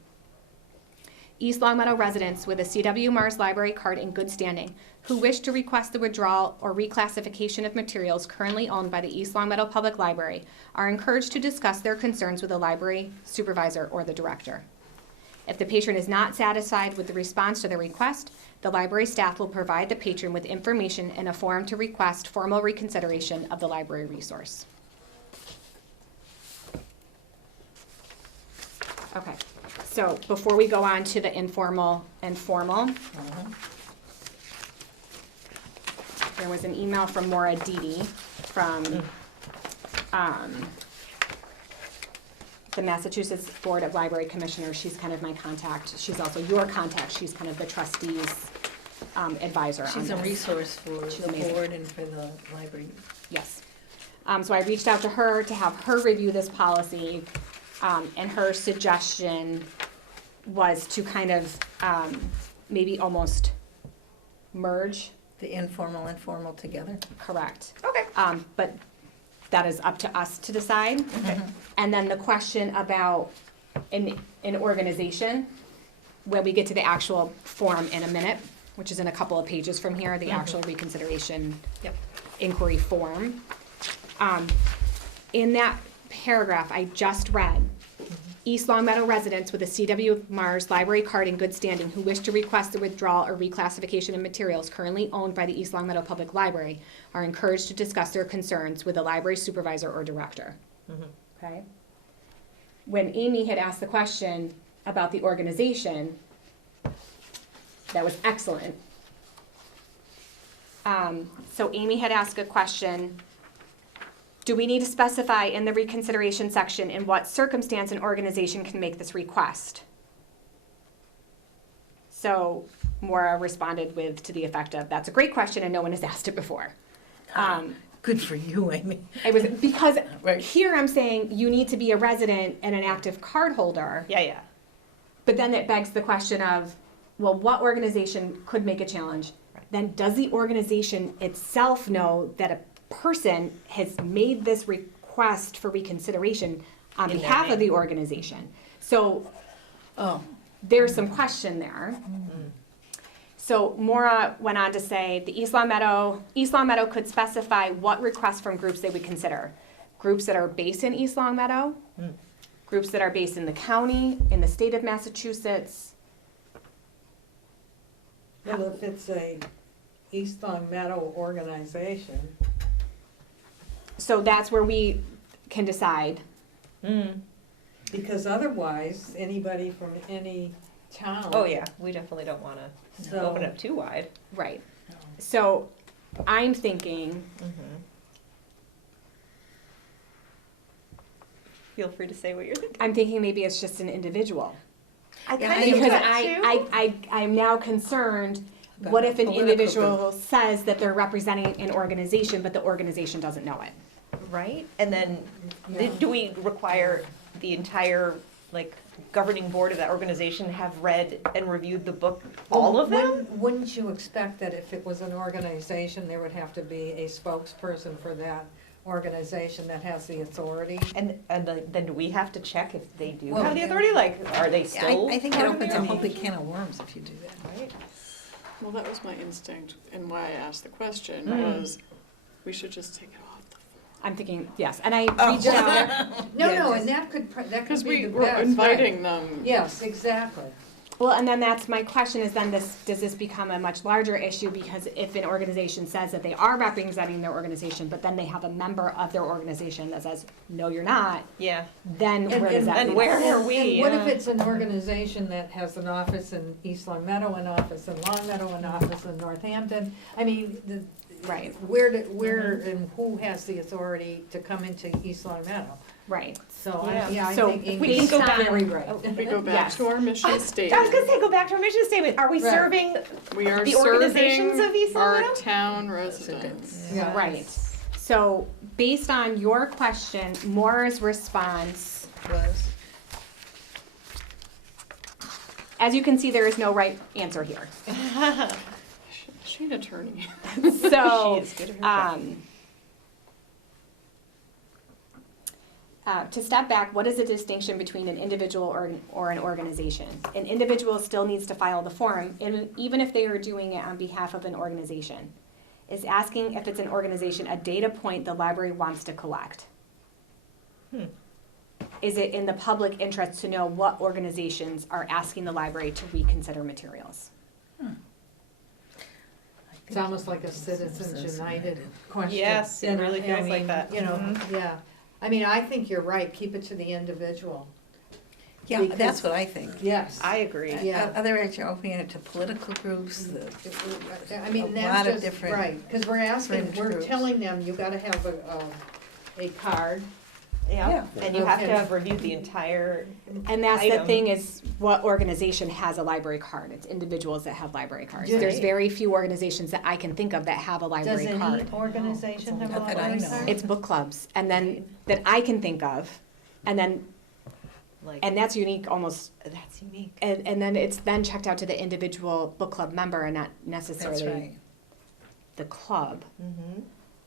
East Longmeadow residents with a C.W. Mars Library card in good standing who wish to request the withdrawal or reclassification of materials currently owned by the East Longmeadow Public Library are encouraged to discuss their concerns with the library supervisor or the director. If the patron is not satisfied with the response to their request, the library staff will provide the patron with information in a form to request formal reconsideration of the library resource. Okay, so before we go on to the informal and formal, there was an email from Maura Dede from the Massachusetts Board of Library Commissioners. She's kind of my contact. She's also your contact. She's kind of the trustees advisor on She's a this. resource for She's the amazing. board and for the library. Yes. So I reached out to her to have her review this policy, and her suggestion was to kind of maybe almost merge. The informal and formal together. Correct. Okay. But that is up to us to decide. Okay. And then the question about an organization, when we get to the actual form in a minute, which is in a couple of pages from here, the actual reconsideration Yep. inquiry form. In that paragraph I just read, East Longmeadow residents with a C.W. Mars Library card in good standing who wish to request the withdrawal or reclassification of materials currently owned by the East Longmeadow Public Library are encouraged to discuss their concerns with the library supervisor or director. Okay? When Amy had asked the question about the organization, that was excellent. So Amy had asked a question, do we need to specify in the reconsideration section in what circumstance an organization can make this request? So Maura responded with to the effect of, that's a great question and no one has asked it before. Good for you, Amy. It was because Right. here I'm saying you need to be a resident and an active card holder, Yeah. but then it begs the question of, well, what organization could make a challenge? Then does the organization itself know that a person has made this request for reconsideration on In their behalf of name. the organization? So Oh, there's some question there. So Maura went on to say the East Long Meadow could specify what requests from groups they would consider. Groups that are based in East Long Meadow, groups that are based in the county, in the state of Massachusetts. Well, if it's a East Long Meadow organization, So that's where we can decide. because otherwise, anybody from any town. Oh, yeah, we definitely don't wanna So- open it up too wide. Right. So I'm thinking, Feel free to say what you're thinking. I'm thinking maybe it's just an individual. I Yeah, kind I of think Because think that too. I'm now concerned, what if an Political individual says that they're representing an organization, but the organization doesn't know it? Right, and then Yeah. do we require the entire, like, governing board of that organization have read and reviewed the book, all of them? Wouldn't you expect that if it was an organization, there would have to be a spokesperson for that organization that has the authority? And then do we have to check if they do Well, have the yeah. authority, like, are they Yeah, still? I think it part of opens the a whole big organization? can of worms if you do that. Right. Well, that was my instinct and why I asked the question was, we should just take it off the I'm thinking, yes, and I Oh. reached out. No, Yeah, no, just- and that could Because be we the were best, right. inviting them. Yes, exactly. Well, and then that's my question is then does this become a much larger issue? Because if an organization says that they are representing their organization, but then they have a member of their organization that says, no, you're not, Yeah, then where does that and leave where us? are we? And what if Yeah. it's an organization that has an office in East Long Meadow, an office in Long Meadow, an office in Northampton? I mean, Right, where and who has the authority to come into East Long Meadow? right. So, Yeah. I So think if we Amy's can go back- very right. If we go back Yes. to our mission I was statement, gonna say, go back to our mission statement, are we Right. serving, we are the organizations of serving East Long our Meadow? town residents. Yeah. Right. So based on your question, Maura's response, Was, as you can see, there is no right answer here. Is she an attorney? So, She is good at her job. To step back, what is the distinction between an individual or an organization? An individual still needs to file the form, even if they are doing it on behalf of an organization. Is asking if it's an organization a data point the library wants to collect? Is it in the public interest to know what organizations are asking the library to reconsider materials? It's almost like a Citizens United question. Yes, it You know, really I feels like mean, that. You know, Mhm. yeah. I mean, I think you're right, keep it to the individual. yeah, Because- that's what I think. Yes. I agree. Yeah. Otherwise, you're opening it to political groups, I mean, a lot that's of just, different right, because we're asking, fringe we're groups. telling them, you gotta have a card. Yeah, and you have to Okay. have reviewed the entire, And that's the Item. thing is, what organization has a library card? It's individuals that have library cards. Just- There's very few organizations that I can think of that have a Does library any card. organization have a Not that I library know. card? It's book clubs, and then, that I can think of, and then, like, and that's unique almost, that's unique. and then it's then checked out to the individual book club member and not that's necessarily right. the club. Mm-hmm.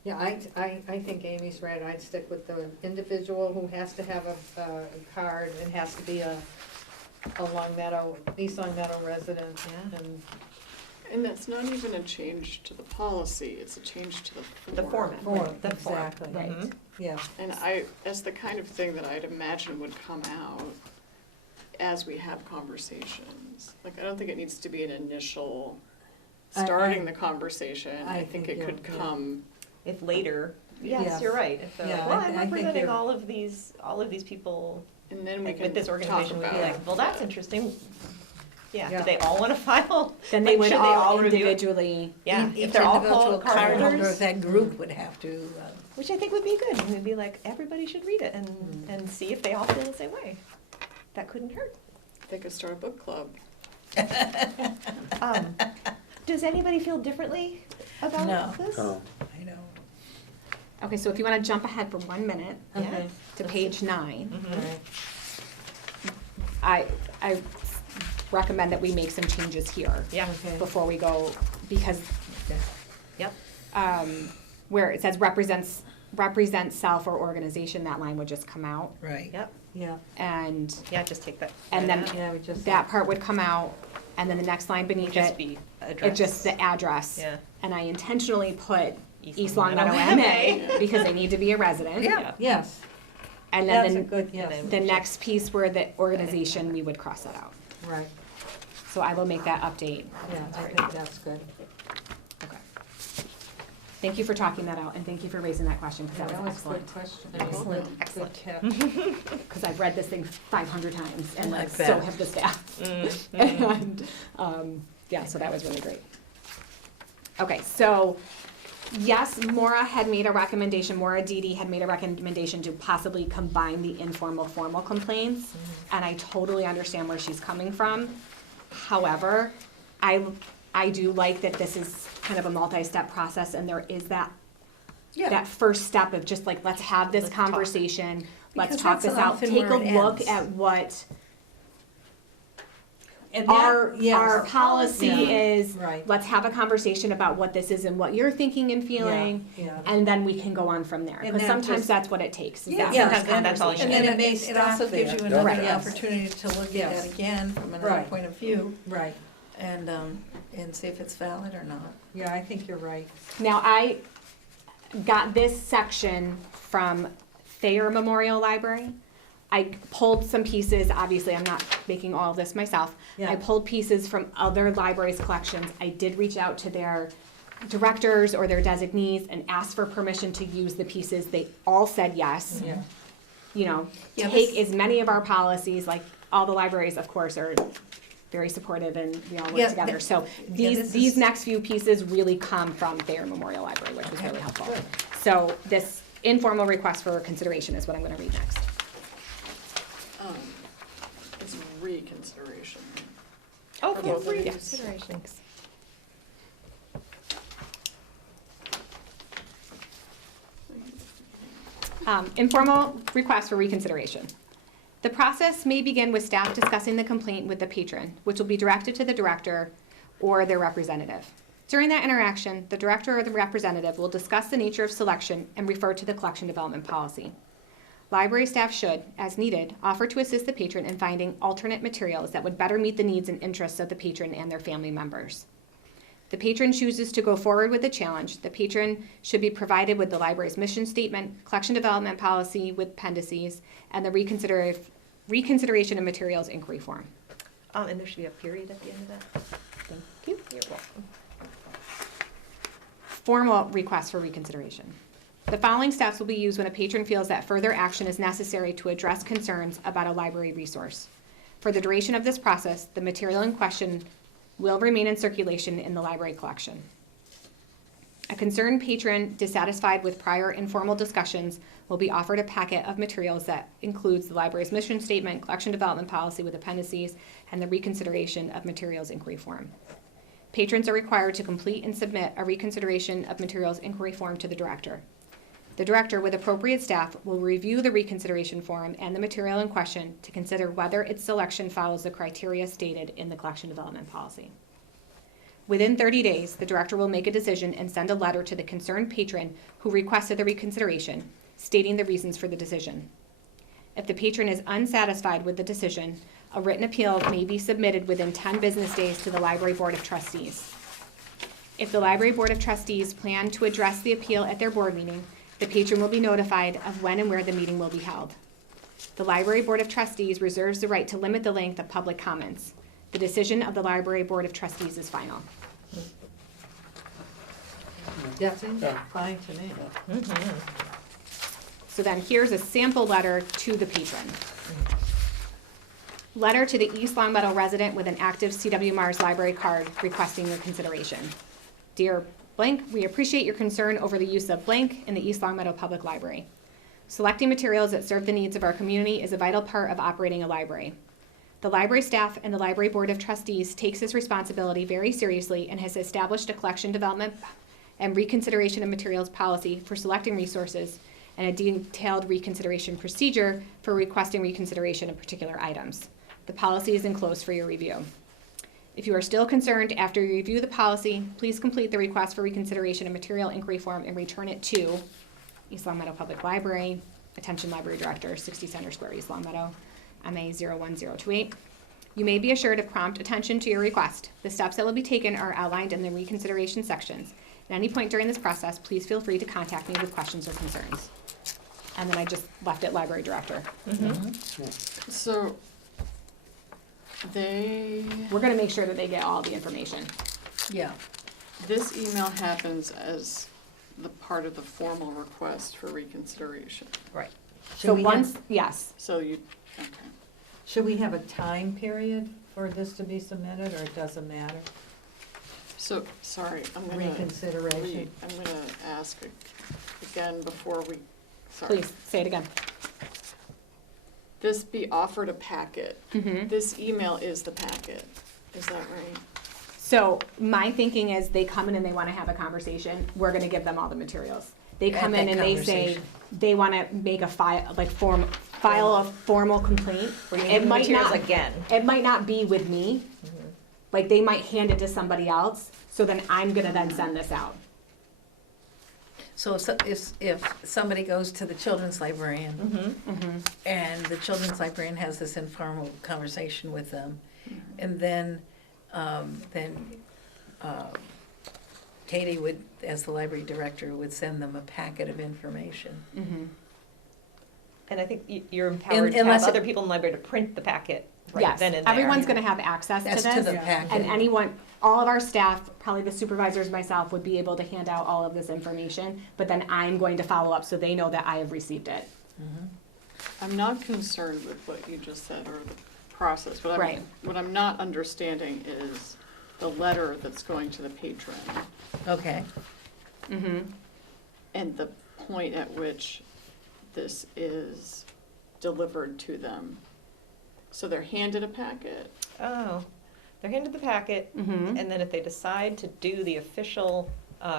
Yeah, I think Amy's right, I'd stick with the individual who has to have a card and has to be a Long Meadow, East Long Meadow resident. Yeah. And that's not even a change to the policy, it's a change to The format. Form, The form. exactly, Right. Mhm. yeah. And that's the kind of thing that I'd imagine would come out as we have conversations. Like, I don't think it needs to be an initial starting the conversation. I I think think it could you're- come, If later, Yes. yes, you're right, if they're like, Yeah, well, I I'm think representing you're- all of these people and then we like, can with this talk organization, we'd about. be like, well, that's interesting. Yeah, Yeah. do they all wanna file? Then they Like, would should they all all review it? individually, Yeah, Each if they're all individual card card holder of holders, that group would have to, which I think would be good, and we'd be like, everybody should read it and see if they all feel the same way. That couldn't hurt. They could start a book club. Does anybody feel differently No. about this? Oh, I know. okay, so if you wanna jump ahead for 1 minute Yeah. Okay. to page 9, Mhm. Right. I recommend that we make some changes here. Yeah. Okay. Before we go, because Yep. where it says represents self or organization, that line would just come out, Right. Yep. Yeah, and Yeah, just take that. And right then- out. yeah, we just. that part would come out, and then the next line beneath Just it, be it's addressed. just the address. Yeah. And I intentionally put East East Long Long Meadow MA because they need to be a resident. Yeah. Yes, And that's a then good, And yes, the next piece where the organization, we would cross that out. right, So I will make that update. yeah, I think that's good. Okay. Thank you for talking that out, and thank you for raising that question, because that was a good excellent. question. Excellent. Excellent. Good catch. Because I've read this thing 500 times, and I like, so bet. have the staff. Mm-hmm. And, yeah, so that was really great. Okay, so, yes, Maura had made a recommendation, Maura Didi had made a recommendation to possibly combine the informal, formal complaints, and I totally understand where she's coming from. However, I do like that this is kind of a multi-step process, and there is that first step of just like, let's have this Let's talk. conversation, let's Because talk that's this out, often take a where it look ends. at what And that- our yes, policy yeah, is. right. Let's have a conversation about what this is and what you're thinking and feeling, Yeah. and then we can go on from there. And Because that sometimes just- that's what it takes. Is Yeah. that Yeah, first and that's all you conversation. And And then it may it also stop gives you there. another Right. Yes. opportunity to look at Yes. it again from another Right. point of view Right, and see if it's valid or not. yeah, I think you're right. Now, I got this section from Thayer Memorial Library. I pulled some pieces, obviously I'm not making all of this myself. Yeah. I pulled pieces from other libraries' collections. I did reach out to their directors or their designees and ask for permission to use the pieces. They all said yes. Yeah, You know, Yeah, take this- as many of our policies, like all the libraries, of course, are very supportive and we all work Yeah, together. th- So yeah, these, this these is- next few pieces really come from Thayer Memorial Library, which was Okay, really helpful. good. So this informal request for consideration is what I'm gonna read next. It's reconsideration. Oh, For feel both of free. these. Consideration. Informal request for reconsideration. The process may begin with staff discussing the complaint with the patron, which will be directed to the director or their representative. During that interaction, the director or the representative will discuss the nature of selection and refer to the collection development policy. Library staff should, as needed, offer to assist the patron in finding alternate materials that would better meet the needs and interests of the patron and their family members. The patron chooses to go forward with the challenge. The patron should be provided with the library's mission statement, collection development policy with appendices, and the reconsideration of materials inquiry form. And there should be a period at the end of that. Thank you. You're welcome. Formal request for reconsideration. The following steps will be used when a patron feels that further action is necessary to address concerns about a library resource. For the duration of this process, the material in question will remain in circulation in the library collection. A concerned patron dissatisfied with prior informal discussions will be offered a packet of materials that includes the library's mission statement, collection development policy with appendices, and the reconsideration of materials inquiry form. Patrons are required to complete and submit a reconsideration of materials inquiry form to the director. The director, with appropriate staff, will review the reconsideration form and the material in question to consider whether its selection follows the criteria stated in the collection development policy. Within 30 days, the director will make a decision and send a letter to the concerned patron who requested the reconsideration, stating the reasons for the decision. If the patron is unsatisfied with the decision, a written appeal may be submitted within 10 business days to the Library Board of Trustees. If the Library Board of Trustees plan to address the appeal at their board meeting, the patron will be notified of when and where the meeting will be held. The Library Board of Trustees reserves the right to limit the length of public comments. The decision of the Library Board of Trustees is final. That seems fine to me. So then here's a sample letter to the patron. Letter to the East Long Meadow resident with an active CW Mars library card requesting your consideration. Dear blank, we appreciate your concern over the use of blank in the East Long Meadow Public Library. Selecting materials that serve the needs of our community is a vital part of operating a library. The library staff and the Library Board of Trustees takes this responsibility very seriously and has established a collection development and reconsideration of materials policy for selecting resources and a detailed reconsideration procedure for requesting reconsideration of particular items. The policy is enclosed for your review. If you are still concerned after you review the policy, please complete the request for reconsideration of material inquiry form and return it to East Long Meadow Public Library, attention Library Director, 60 Center Square, East Long Meadow, MA 01028. You may be assured of prompt attention to your request. The steps that will be taken are outlined in the reconsideration sections. At any point during this process, please feel free to contact me with questions or concerns. And then I just left it library director. So We're gonna make sure that they get all the information. Yeah. this email happens as the part of the formal request for reconsideration. Right. So Should we have- once, yes, So you, okay. Should we have a time period for this to be submitted, or it doesn't matter? So, sorry, I'm gonna Reconsideration. I'm gonna ask again before we, sorry. please, say it again. This be offered a packet. Mhm. This email is the packet. Is that right? So my thinking is they come in and they wanna have a conversation, we're gonna give them all the materials. They At come in that and they say, conversation. they wanna make a file a formal complaint. We're gonna It give them might materials not- again. It might not be with me, like they might hand it to somebody else, so then I'm gonna then send this out. So if somebody goes to the children's librarian and the children's librarian has this informal conversation with them, and then Katie would, as the library director, would send them a packet of information. And I think you're empowered to have unless it- other people in the library to print the packet right Yes, then and there. everyone's gonna have access to That's to the this. packet. And anyone, all of our staff, probably the supervisors, myself, would be able to hand out all of this information, but then I'm going to follow up so they know that I have received it. I'm not concerned with what you just said or the process. Right. What I'm not understanding is the letter that's going to the patron Okay. Mm-hmm. and the point at which this is delivered to them. So they're handed a packet. Oh, they're handed the packet, Mm-hmm. and then if they decide to do the official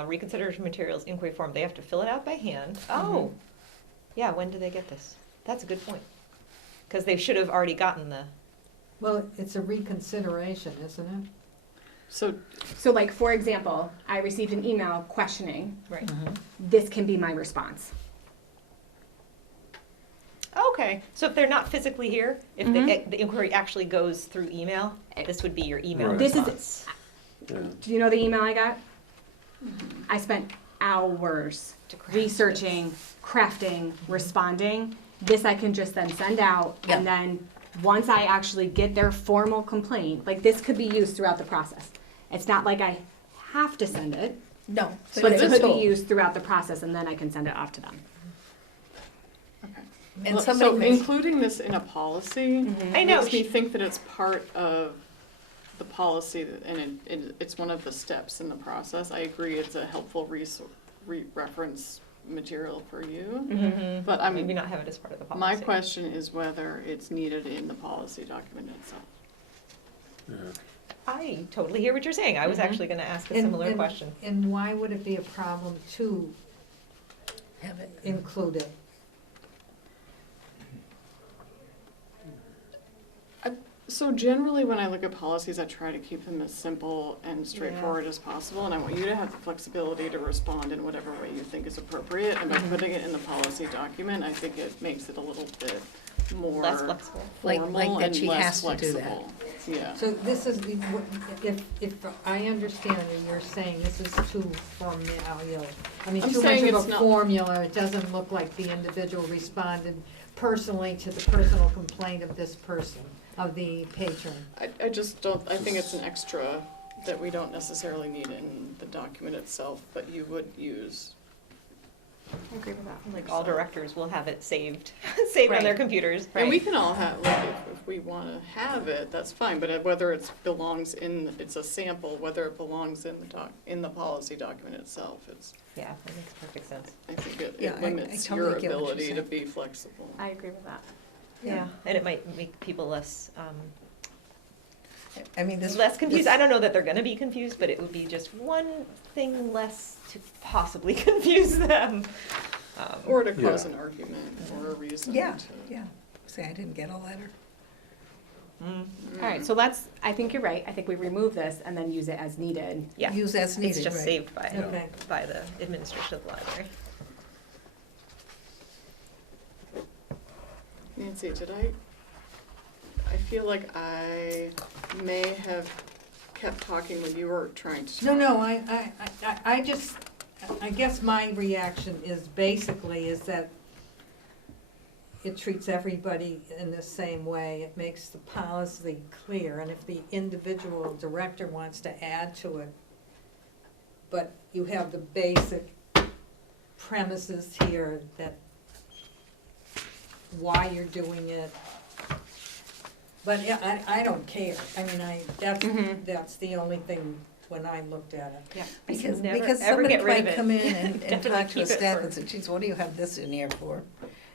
reconsideration materials inquiry form, they have to fill it out by hand. Oh, yeah, when do they get this? That's a good point. Because they should have already gotten the, Well, it's a reconsideration, isn't it? So So like, for example, I received an email questioning, right. this can be my response. Okay, so if they're not physically here, if the inquiry actually goes through email, this would be your email Right. This is- response. Yeah. Do you know the email I got? I spent hours To craft researching, crafting, responding. This I can just then send out, Yeah. and then once I actually get their formal complaint, like this could be used throughout the process. It's not like I have to send it, No. but it it's a could tool. be used throughout the process, and then I can send it off to them. And Well, somebody so may- including this in a policy I know. makes me think that it's part of the policy and it's one of the steps in the process. I agree, it's a helpful reference material for you. But I'm, Maybe not have it as part of the policy. my question is whether it's needed in the policy document itself. Yeah. I totally hear what you're saying. I was actually gonna ask a similar question. And why would it be a problem to Have it. include it? So generally, when I look at policies, I try to keep them as simple and straightforward as possible, and I want you to have the flexibility to respond in whatever way you think is appropriate. And by putting it in the policy document, I think it makes it a little bit more Less flexible. Like formal that and she less has to do that. flexible. Yeah. So this is, if I understand it, you're saying this is too formula. I mean, I'm too much saying of it's a not- formula, it doesn't look like the individual responded personally to the personal complaint of this person, of the patron. I just don't, I think it's an extra that we don't necessarily need in the document itself, but you would use. I agree with that. Like all directors will have it saved, saved on their Right. computers. And we can all have, like, if we wanna have it, that's fine, but whether it belongs in, it's a sample, whether it belongs in in the policy document itself, it's, Yeah, that makes perfect sense. I think it Yeah, I limits totally your get what you're ability to saying. be flexible. I agree with that. Yeah, and it might make people less, I mean, this. less confused. this- I don't know that they're gonna be confused, but it would be just one thing less to possibly confuse them. Or to cause Yeah. an argument or a reason Yeah, to. yeah. Say, I didn't get a letter. All right, so I think you're right, I think we remove this and then use it as needed. Yeah, Use as needed, it's just right. saved by, Okay. by the administration of the library. Nancy, did I feel like I may have kept talking when you were trying to No, talk. no, I just, I guess my reaction is basically is that it treats everybody in the same way. It makes the policy clear, and if the individual director wants to add to it, but you have the basic premises here that why you're doing it. But yeah, I don't care. I mean, that's the only thing when I looked at it. Yeah. Because, Never, because ever somebody get rid of might it. come in and Definitely talk to keep a it staff for- and say, geez, what do you have this in here for?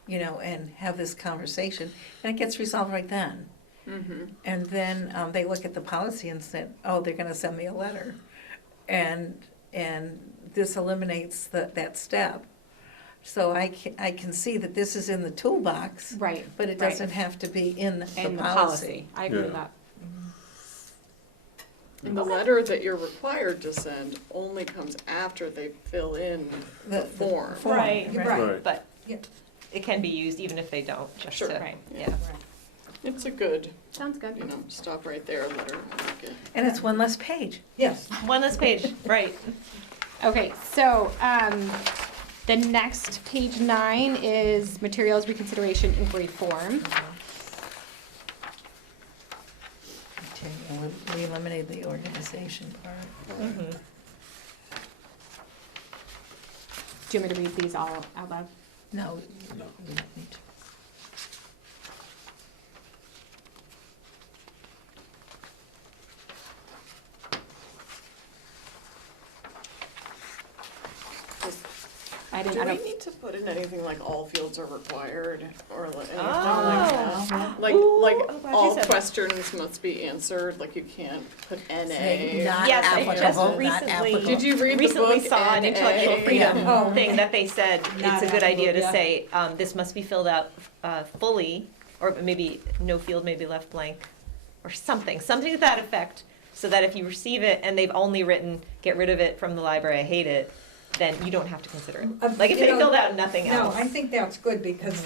You know, and have this conversation, and it gets resolved right then. Mm-hmm. And then they look at the policy and said, oh, they're gonna send me a letter. And this eliminates that step. So I can see that this is in the toolbox, Right. but it right. doesn't have to be in the And the policy. I agree with Yeah. that. And the letter that you're required to send only comes after they fill in the form. Right. Right. But Yeah. it can be used even if they don't, just Sure. to, Right. yeah. It's a good, Sounds good. stop right there letter. I like it. And it's one less page. Yes. One less page, right. Okay, so, the next, page 9 is materials reconsideration inquiry form. We eliminated the organization part. Mhm. Do you want me to read these all out loud? No, No. we don't need to. I Do didn't, I we don't, need to put in anything like all fields are required or like anything Oh. like that? Ooh, Like I'm glad you all said that. questions must be answered, like you can't put Say NA. not Yes, I just applicable, not recently- applicable. Did you read the Recently book saw an intellectual NA? freedom Oh. thing that they said Not it's a good idea to applicable, yeah. say, this must be filled out fully, or maybe no field may be left blank, or something to that effect, so that if you receive it and they've only written, get rid of it from the library, I hate it, then you don't have to consider it. Like if You they know, filled out nothing No, else. I think that's good because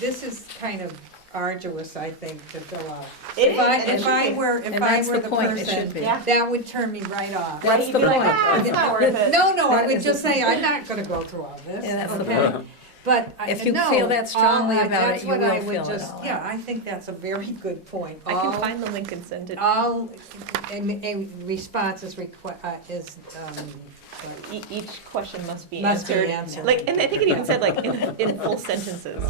this is kind of arduous, I think, to fill out. It If I, is, and it if I should be. were, And if I that's were the the point, it should person, be. Yeah. that would turn me right off. That's You'd the be like, point. "Ah, it's not worth it." No, I would That just is- say, I'm not gonna go through all this, Yeah, that's the okay? point. But I, If you no, feel that strongly all- about it, that's you what I will would fill it just- all Yeah, out. I think that's a very good point. I can All- find the link and send it. All, a response is Each question must be must be answered. answered. Like, and I think it even said like in full sentences.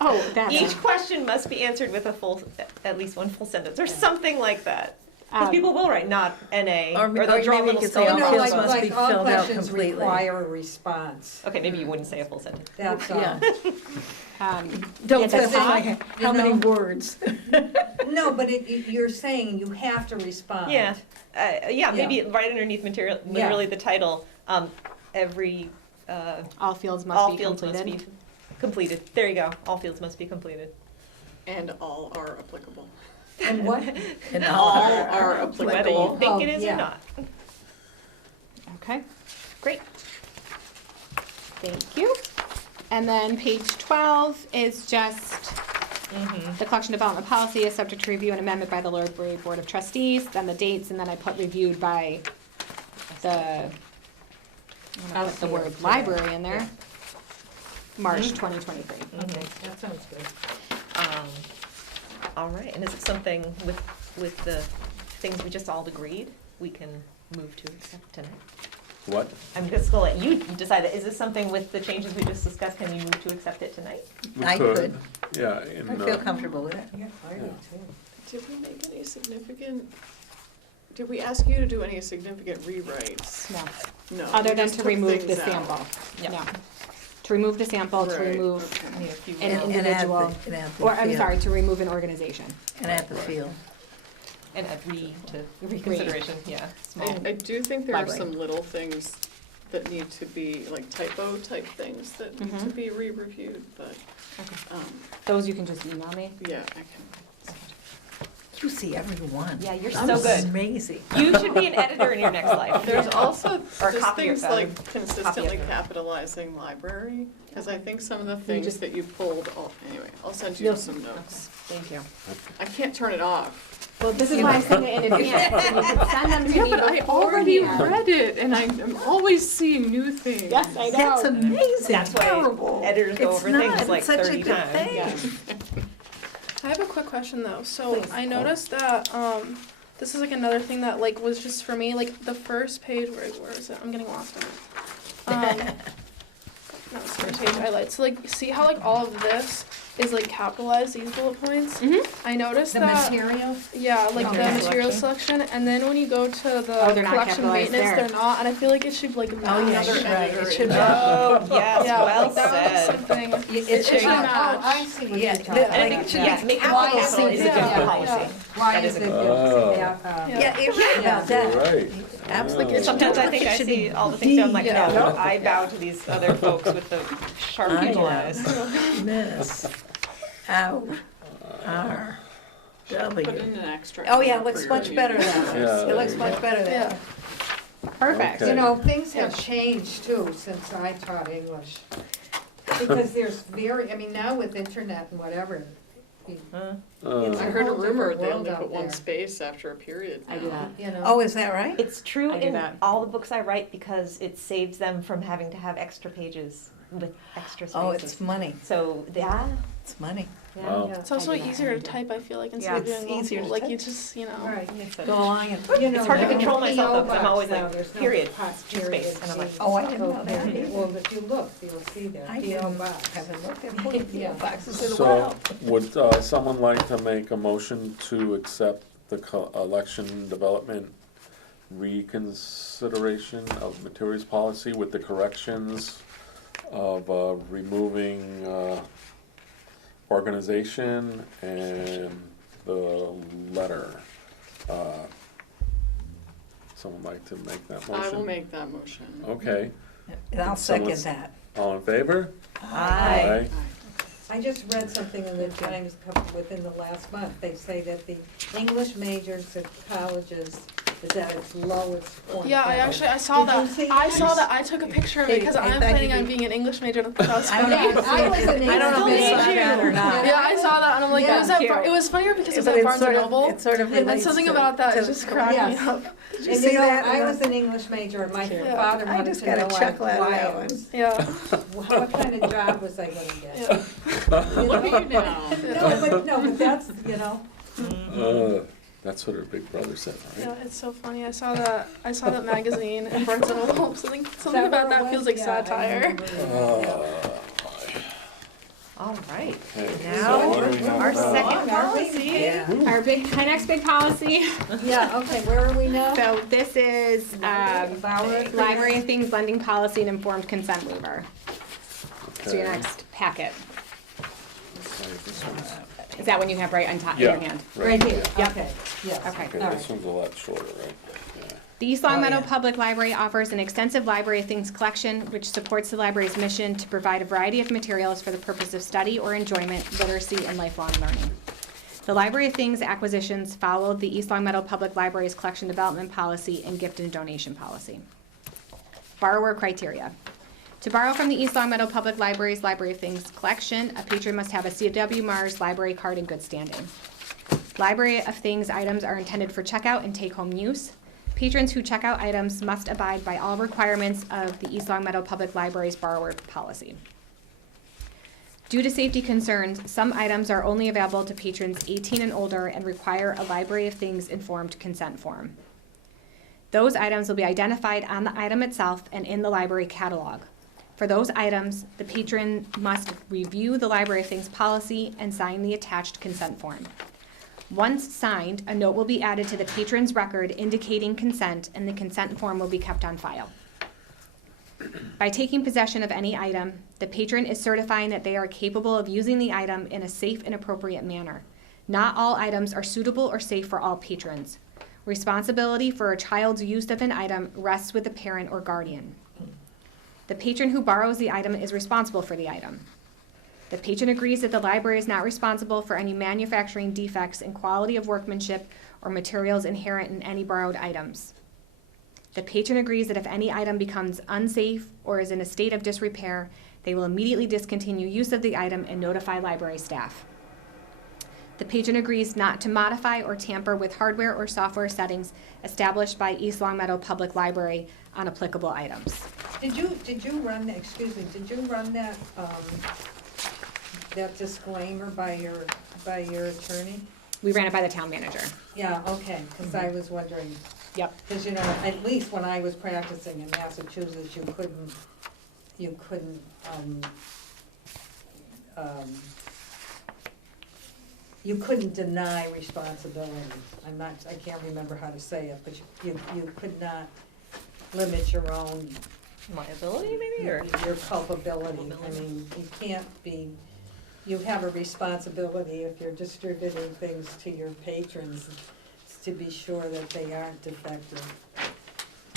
oh, that's, Each question must be answered with a full, at least one full sentence, or something like that. Because people will write not NA, Or or they'll draw a maybe you little could skull say You know, all across fields the- must be all filled out questions completely. require a response. Okay, maybe you wouldn't say a full sentence. That's all. Yeah. At Don't the specify top, how you many know. words. No, but you're saying you have to respond. Yeah, yeah, maybe right underneath material, Yeah. literally the title, every, all fields all must be fields must be completed. completed. There you go, all fields must be completed. And all are applicable. And what? And All all are Whether you applicable. think Oh, it is yeah. or not. Okay, Great. thank you. And then page 12 is just the collection development policy is subject to review and amendment by the Library Board of Trustees, then the dates, and then I put reviewed by the, I'm gonna put the word library in there. March 2023. Okay, that sounds good. All right, and is it something with the things we just all agreed, we can move to accept tonight? What? I'm just gonna let you decide, is this something with the changes we just discussed, can you move to accept it tonight? We I could. Yeah, and, I feel comfortable with it. Yeah, I do Yeah. too. Did we make any significant, did we ask you to do any significant rewrites? No, No. other we than just to took remove things the out. sample. Yeah. No. To remove the sample, to Right, remove okay. Need a few an words. individual, And add the or I'm field. sorry, to remove an organization. And add the field. And agree to reconsideration, yeah, small. I do think there are Library. some little things that need to be, like typo type things that need to be re-reviewed, but, Those you can just email me. yeah, I can. You see every one. Yeah, you're I'm so good. amazing. You should be an editor in your next life. There's also Or just copy things of like them. consistently Copy of them. capitalizing library, because I think some of the You things just- that you pulled, anyway, I'll send you You'll- some notes. Thank you. I can't turn it off. Well, this is why I send it in advance, so you can send them to Yeah, me but I already beforehand. read it, and I'm always seeing new things. Yes, I know. That's amazing, That's why terrible. editors go It's over not, things it's like such a 30 good times. thing. Yeah. I have a quick question though. So Please. I noticed that this is like another thing that like was just for me, like the first page, where is it? I'm getting lost in it. No, it's first page highlights. So like see how like all of this is like capitalized, these bullet points? Mhm. I noticed The that material, yeah, like the Okay. material selection, and then when you go to the Oh, they're not collection capitalized maintenance, there. they're not, and I feel like it should like match. Oh, yeah, Another you're right, editor it should in be. Oh, yes, Yeah, well like that was said. something. It should should not, match. Oh, I see what yeah, you're talking about. I think it should Yeah. be, make it Why capital is is a it good different? policy. Why That is is it a good? Oh. Yeah, yeah, you're right about You're that. right. Absolutely. Yeah. Sometimes I think I Should be see all the things, I'm like, Yeah. no, I bow to these other folks with the sharp I evil know. eyes. Miss. Out. R. Put W. in an extra. Oh, yeah, it for looks your much review. better that way. Yeah, It looks there you much go. better that Yeah. way. Perfect. Okay. You know, things have changed too since I taught English. Because there's I mean, now with internet and whatever, Huh? It's I a heard a whole rumor different they world only out put one there. space after a period I do now. that. you know. Oh, is that right? It's true I do in that. all the books I write because it saves them from having to have extra pages with extra spaces. Oh, it's money. So, yeah, It's money. yeah. Wow. It's also I do that. easier to type, I feel like, instead Yeah, of it's doing easier to multiple. Like, you type. just, you know. Right. Makes sense. Go along and, You know, It's hard to now control the myself, though, 'cause I'm PO always box like, now, there's no period, past space, periods, and I'm like, you oh, I just didn't go know that. period. Well, if you look, you'll see that, I PO didn't, box. haven't looked at PO Yeah. boxes in a So, while. would someone like to make a motion to accept the election development reconsideration of materials policy with the corrections of removing organization and the letter? Someone like to make that motion? I will make that motion. Okay, And I'll second Someone's- that. all in favor? Aye. I just read something in the Times within the last month. They say that the English majors at colleges is at its lowest point. Yeah, I saw Did you that. see I that? saw that. I took a picture of it because I I'm thought planning you on did. being an English major. That was I funny. don't know. I was an I don't know if English you saw major. that or not. Yeah, I saw that and I'm like, Yeah. it was at Cute. it was funnier because it was But at it's Barnes sort and of- Noble. It sort of And relates something to- about that to- just cracked Yes. me up. Did you And see you know, that? I was an English major, and my Yeah. father I wanted just to got a know chuckle out of why that I one. was, Yeah. what kind of job was I gonna get? Yeah. Look at you now. No, but that's, you know, That's what her big brother said, right? Yeah, it's so funny. I saw that magazine in Barnes and Noble. Something is about where it that was? feels like Yeah, I satire. remember it. All right. Okay, Now, so what do we have our now? second Aren't we? policy. Yeah. My next big policy. Yeah, okay, where are we now? So this is Bauer? library and things lending policy and informed consent waiver. So your Okay. next packet. This one's- Is that one you have right on top of your Yeah, hand? Right here, Yep. okay, yes. Okay. Okay, All this right. one's a lot shorter, right? Yeah. The East Long Oh, Meadow yeah. Public Library offers an extensive library of things collection, which supports the library's mission to provide a variety of materials for the purpose of study or enjoyment, literacy, and lifelong learning. The Library of Things acquisitions followed the East Long Meadow Public Library's collection development policy and gift and donation policy. Borrower criteria. To borrow from the East Long Meadow Public Library's Library of Things collection, a patron must have a CW Mars library card in good standing. Library of Things items are intended for checkout and take-home use. Patrons who check out items must abide by all requirements of the East Long Meadow Public Library's borrower policy. Due to safety concerns, some items are only available to patrons 18 and older and require a Library of Things informed consent form. Those items will be identified on the item itself and in the library catalog. For those items, the patron must review the Library of Things policy and sign the attached consent form. Once signed, a note will be added to the patron's record indicating consent, and the consent form will be kept on file. By taking possession of any item, the patron is certifying that they are capable of using the item in a safe and appropriate manner. Not all items are suitable or safe for all patrons. Responsibility for a child's use of an item rests with the parent or guardian. The patron who borrows the item is responsible for the item. The patron agrees that the library is not responsible for any manufacturing defects in quality of workmanship or materials inherent in any borrowed items. The patron agrees that if any item becomes unsafe or is in a state of disrepair, they will immediately discontinue use of the item and notify library staff. The patron agrees not to modify or tamper with hardware or software settings established by East Longmeadow Public Library on applicable items. Did you run that, excuse me, did you run that, that disclaimer by your attorney? We ran it by the town manager. Yeah, okay, because I was wondering, Yep. because, you know, at least when I was practicing in Massachusetts, you couldn't, you couldn't deny responsibility. I can't remember how to say it, but you could not limit your own, Liability, maybe, or? your culpability. I mean, you can't be, you have a responsibility if you're distributing things to your patrons to be sure that they aren't defective.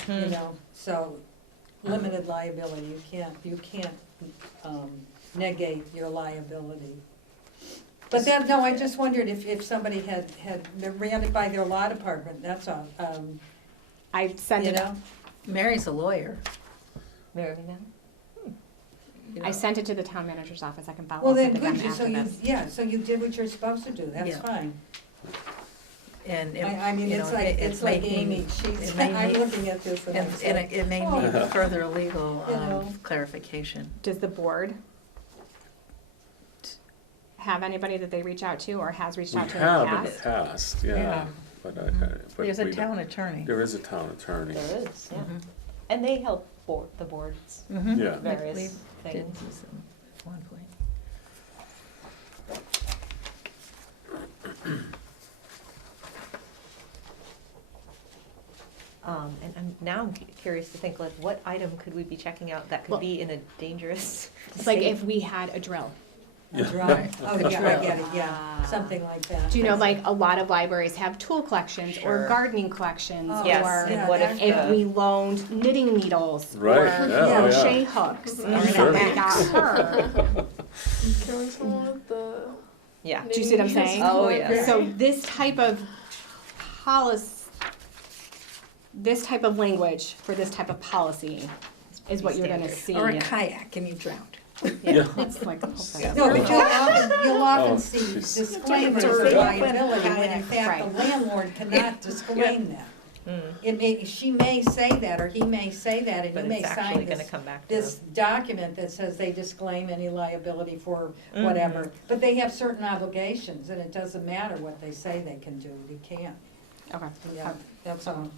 You know, so limited liability, you can't negate your liability. But then, no, I just wondered if somebody had ran it by their law department, that's all, I sent you it. know? Mary's a lawyer. Mary, now? You I know. sent it to the town manager's office. I can follow Well, up then, with them good, so after you, this. yeah, so you did what you're supposed to do, that's Yeah. fine. And, I mean, you it's know, like, it it's like may mean- Amy, she's, it may I'm mean- looking at this and I and say, it may oh. need further legal You know. clarification. Does the board have anybody that they reach out to or has reached We out to in the have in the past? past, yeah, Yeah. but There's we a don't- town attorney. There is a town attorney. There is, yeah. Mhm. And they help the boards, Mhm. Yeah. various We did things. use them at one point. And now I'm curious to think, like, what item could we be checking out that could Well, be in a dangerous It's like state? if we had a drill. a drive, oh, yeah, I get it, yeah, something like that. Do you know, like, a lot of libraries have tool collections or Sure. gardening collections, Oh, Yes, or yeah, and what if that's if the, we loaned knitting needles Right, or yeah, oh, yeah. crochet hooks, or Sure. that we got her. Killing someone with the. yeah. Do you see what I'm saying? Oh, yeah. So this type of this type of language for this type of policy is what you're gonna Standard. see. Or a kayak and you drowned. Yeah. It's like the whole thing. No, but you'll often Oh, see jeez. disclaimers of Right. liability, when in fact the Right. landlord cannot disclaim that. She may say that, or he may say that, and But you may it's sign actually gonna this, come back to this them. document that says they disclaim any liability for whatever. But they have certain obligations, and it doesn't matter what they say they can do, they can't. Okay. Yeah, that's all.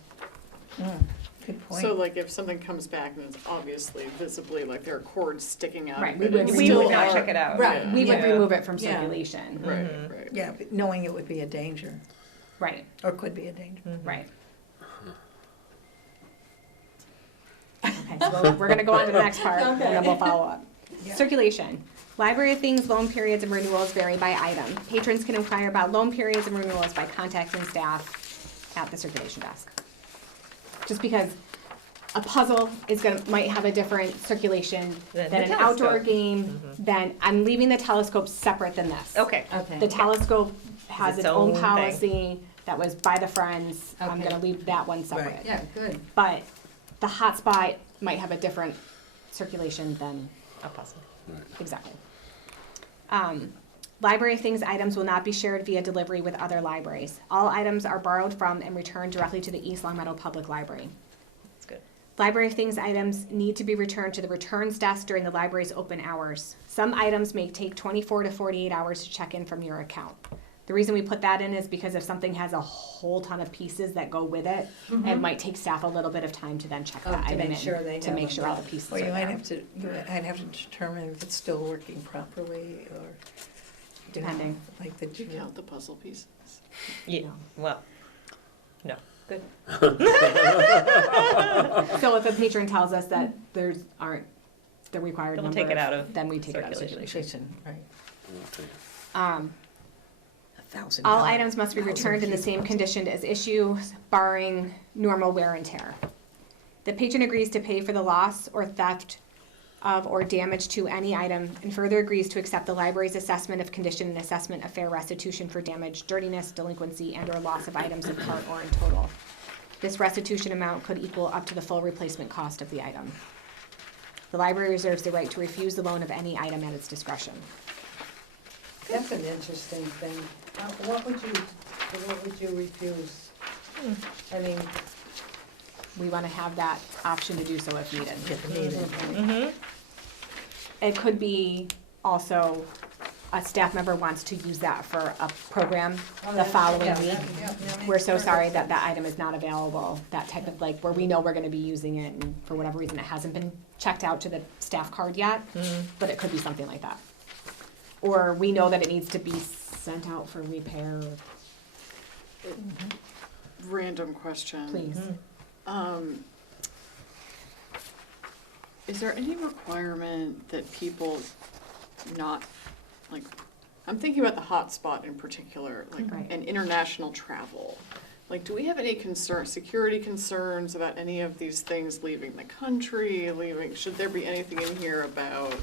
Good point. So like if something comes back and it's obviously visibly like there are cords sticking out. Right, of we it, would it's We remove would still not our- check it out. Right. We would Yeah. remove it from Yeah. circulation. Right, right. Yeah, but knowing it would be a danger, Right, or could be a danger. right. Okay, so we're gonna go on to the next part, and then we'll follow up. Yeah. Circulation. Library of Things loan periods and renewals vary by item. Patrons can inquire about loan periods and renewals by contacting staff at the circulation desk. Just because a puzzle might have a different circulation Than than the an outdoor telescope. game, then I'm leaving the telescope separate than this. Okay. Okay. The telescope has Its its own own thing. policy that was by the Friends. I'm Okay. gonna leave that one separate. Yeah, good. But the hotspot might have a different circulation than, A puzzle. exactly. Library of Things items will not be shared via delivery with other libraries. All items are borrowed from and returned directly to the East Longmeadow Public Library. That's good. Library of Things items need to be returned to the returns desk during the library's open hours. Some items may take 24 to 48 hours to check in from your account. The reason we put that in is because if something has a whole ton of pieces that go with it, it might take staff a little bit of time to then check Oh, that to item make in, sure they to have make it, sure all yeah. the pieces Or are you might there, have to, I'd have to determine if it's still working properly, or, you know, depending. like the, Count the puzzle pieces. Yeah, well, no, good. So if a patron tells us that aren't the required Don't number, take it out of then we take it out of circulation. circulation. right, Um, $1,000. all items must be returned in the same condition as issue, barring normal wear and tear. The patron agrees to pay for the loss or theft of or damage to any item, and further agrees to accept the library's assessment of condition and assessment of fair restitution for damage, dirtiness, delinquency, and or loss of items in part or in total. This restitution amount could equal up to the full replacement cost of the item. The library reserves the right to refuse the loan of any item at its discretion. That's an interesting thing. What would you refuse? I mean, We want to have that option to do so if needed. If needed. Mm-hmm. It could be also a staff member wants to use that for a program oh, the that- following yeah, week. that makes We're so perfect sorry that sense. that item is not available, that type of like, where we know we're gonna be using it and for whatever reason it hasn't been checked out to the staff card yet, but it could be something like that. Or we know that it needs to be sent out for repair, Random question. please. Is there any requirement that people not, like, I'm thinking about the hotspot in particular, like, Right. and international travel. Like, do we have any security concerns about any of these things leaving the country, should there be anything in here about,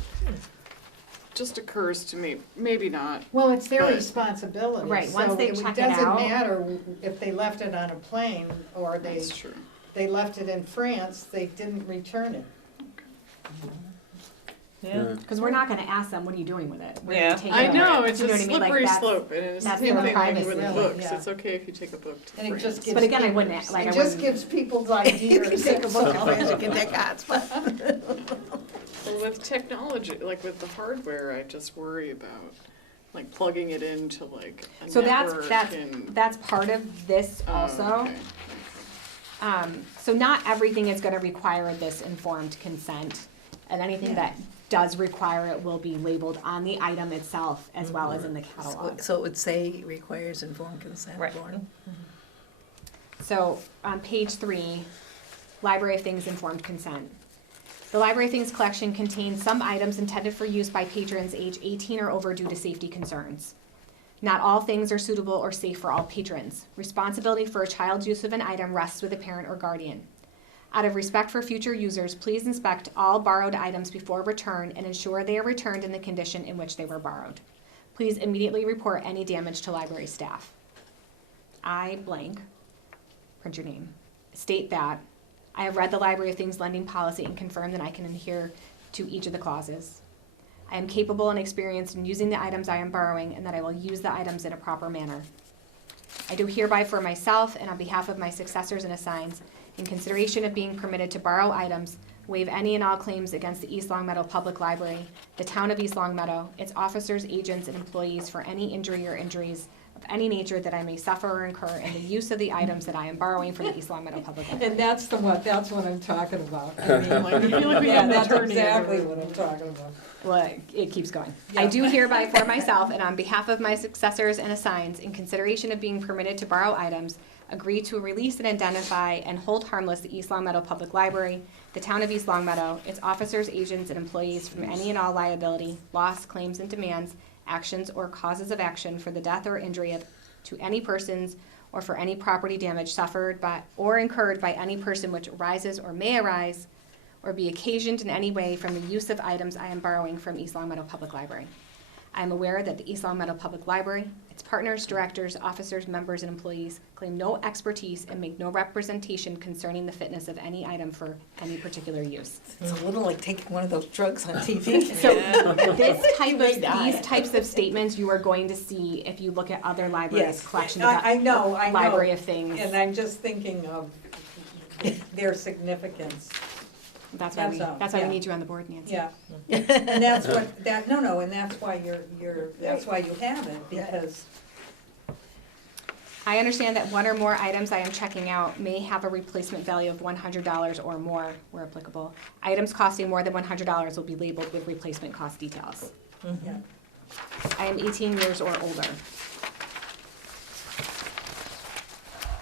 just occurs to me, maybe not. Well, it's their But- responsibility. Right, once so they it check it out- doesn't matter if they left it on a plane or That's true. they left it in France, they didn't return it. Yeah. Cause we're not gonna ask them, what are you doing with it? We're gonna Yeah. take I it. know, it's You know a what I mean? Like, slippery that's- slope, and it's the that's same their thing like with privacy. books, Yeah. it's okay if you take a book to And it just France. gives But again, I people- wouldn't, like, I It just wouldn't- gives people's ideas. Take a that's book all. and you can take hotspot. Well, with technology, like with the hardware, I just worry about, like, plugging it into like a So network and. that's part of this Oh, also. okay. So not everything is gonna require this informed consent, and anything that does require it will be labeled on the item itself as well as in the catalog. So it would say requires informed consent Right. form. So on page 3, Library of Things Informed Consent. The Library of Things collection contains some items intended for use by patrons age 18 or over due to safety concerns. Not all things are suitable or safe for all patrons. Responsibility for a child's use of an item rests with a parent or guardian. Out of respect for future users, please inspect all borrowed items before return and ensure they are returned in the condition in which they were borrowed. Please immediately report any damage to library staff. I blank, print your name, state that I have read the Library of Things lending policy and confirm that I can adhere to each of the clauses. I am capable and experienced in using the items I am borrowing and that I will use the items in a proper manner. I do hereby for myself and on behalf of my successors and assigns, in consideration of being permitted to borrow items, waive any and all claims against the East Long Meadow Public Library, the town of East Long Meadow, its officers, agents, and employees for any injury or injuries of any nature that I may suffer or incur in the use of the items that I am borrowing from the East Long Meadow Public Library. And that's that's what I'm talking about. I mean, Like, I feel like we yeah, have that's an attorney exactly over- what I'm talking about. Well, it keeps going. I Yeah. do hereby for myself and on behalf of my successors and assigns, in consideration of being permitted to borrow items, agree to release and identify and hold harmless the East Long Meadow Public Library, the town of East Long Meadow, its officers, agents, and employees from any and all liability, loss, claims, and demands, actions, or causes of action for the death or injury to any persons or for any property damage suffered by or incurred by any person which arises or may arise or be occasioned in any way from the use of items I am borrowing from East Long Meadow Public Library. I am aware that the East Long Meadow Public Library, its partners, directors, officers, members, and employees claim no expertise and make no representation concerning the fitness of any item for any particular use. It's a little like taking one of those drugs on TV. So these die. types of statements you are going to see if you look at other libraries' Yes, collections I of know. Library of Things. And I'm just thinking of their significance. That's why we yeah. need you on the board, Nancy. Yeah. And that's what, and that's why that's why you have it, because, I understand that one or more items I am checking out may have a replacement value of $100 or more, where applicable. Items costing more than $100 will be labeled with replacement cost details. yeah. I am 18 years or older.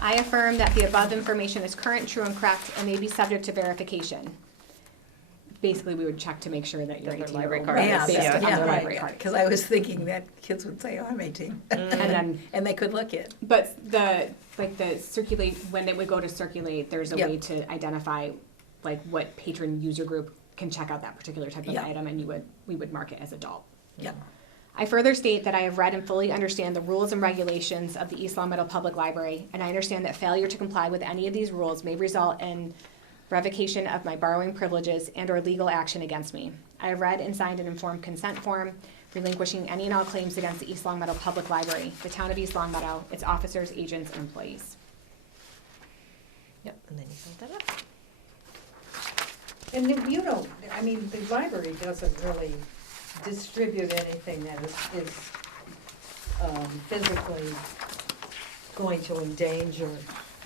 I affirm that the above information is current, true, and correct, and may be subject to verification. Basically, we would check to make sure that you're That their 18 or library older, card is- based yeah, on yeah, their right. library card. Because I was thinking that kids would say, oh, I'm 18. And then And they could look it. But the circulate, when it would go to circulate, there's a Yep. way to identify like what patron user group can check out that particular type of Yeah. item, and we would mark it as adult. Yeah. I further state that I have read and fully understand the rules and regulations of the East Long Meadow Public Library, and I understand that failure to comply with any of these rules may result in revocation of my borrowing privileges and/or legal action against me. I have read and signed an informed consent form relinquishing any and all claims against the East Long Meadow Public Library, the town of East Long Meadow, its officers, agents, and employees. Yep, and then you fill that up. And then, you know, I mean, the library doesn't really distribute anything that is physically going to endanger,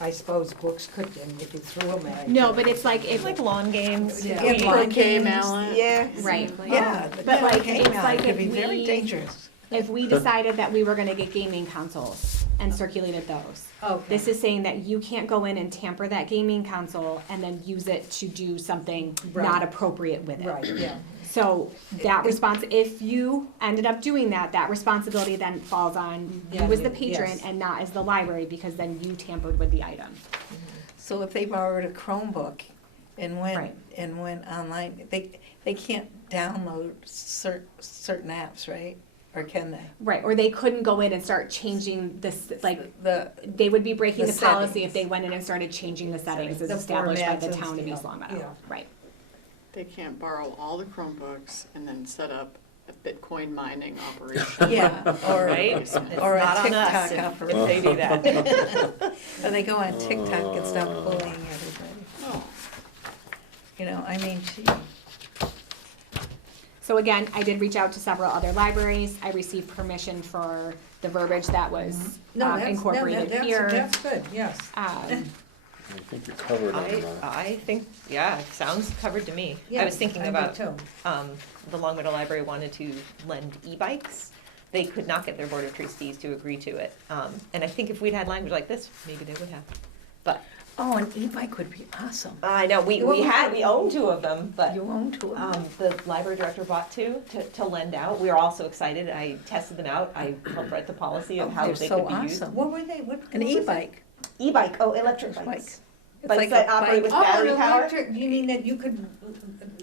I suppose books could, and if you threw them at. No, but it's like if, Like lawn games. Yeah. we- Lawn Croquet games. mallet. Yeah. right, Yeah, But like, game it's now, like it could if be very we- dangerous. if we decided that we were gonna get gaming consoles and circulated those. Okay. This is saying that you can't go in and tamper that gaming console and then use it to do something Right. not appropriate with it. Right, yeah. So that It- response, if you ended up doing that, that responsibility then falls on you Yeah, as the you- patron yes. and not as the library, because then you tampered with the item. So if they borrowed a Chromebook and Right. went online, they can't download certain apps, right? Or can they? Right, or they couldn't go in and start changing this, like, The, they would be breaking The the policy if settings. they went in and started changing the settings as The established by formats the and town of stuff, East Long yeah. Meadow. Right. They can't borrow all the Chromebooks and then set up a Bitcoin mining operation. yeah, or, Right? It's or a not on us TikTok if operation. they do that. Or they go on TikTok and start bullying everybody. Oh, You know, I mean, gee. So again, I did reach out to several other libraries. I received permission for the verbiage that was No, that's, incorporated here. that's good, yes. I think you're covered on that. I think, yeah, sounds covered to me. I was Yes, thinking do about, too. the Long Meadow Library wanted to lend e-bikes. They could not get their Board of Trustees to agree to it. And I think if we'd had language like this, maybe they would have. But, Oh, an e-bike would be awesome. I know, we own two of them, but. You own two of them. The library director bought two to lend out. We were all so excited. I tested them out. I helped write the policy of Oh, how they're they so could be used. awesome. What were they, what? An what was it? e-bike. E-bike, electric Bike. bikes. It's Bikes like that a operate bike. with Oh, battery an power. electric, you mean that you could,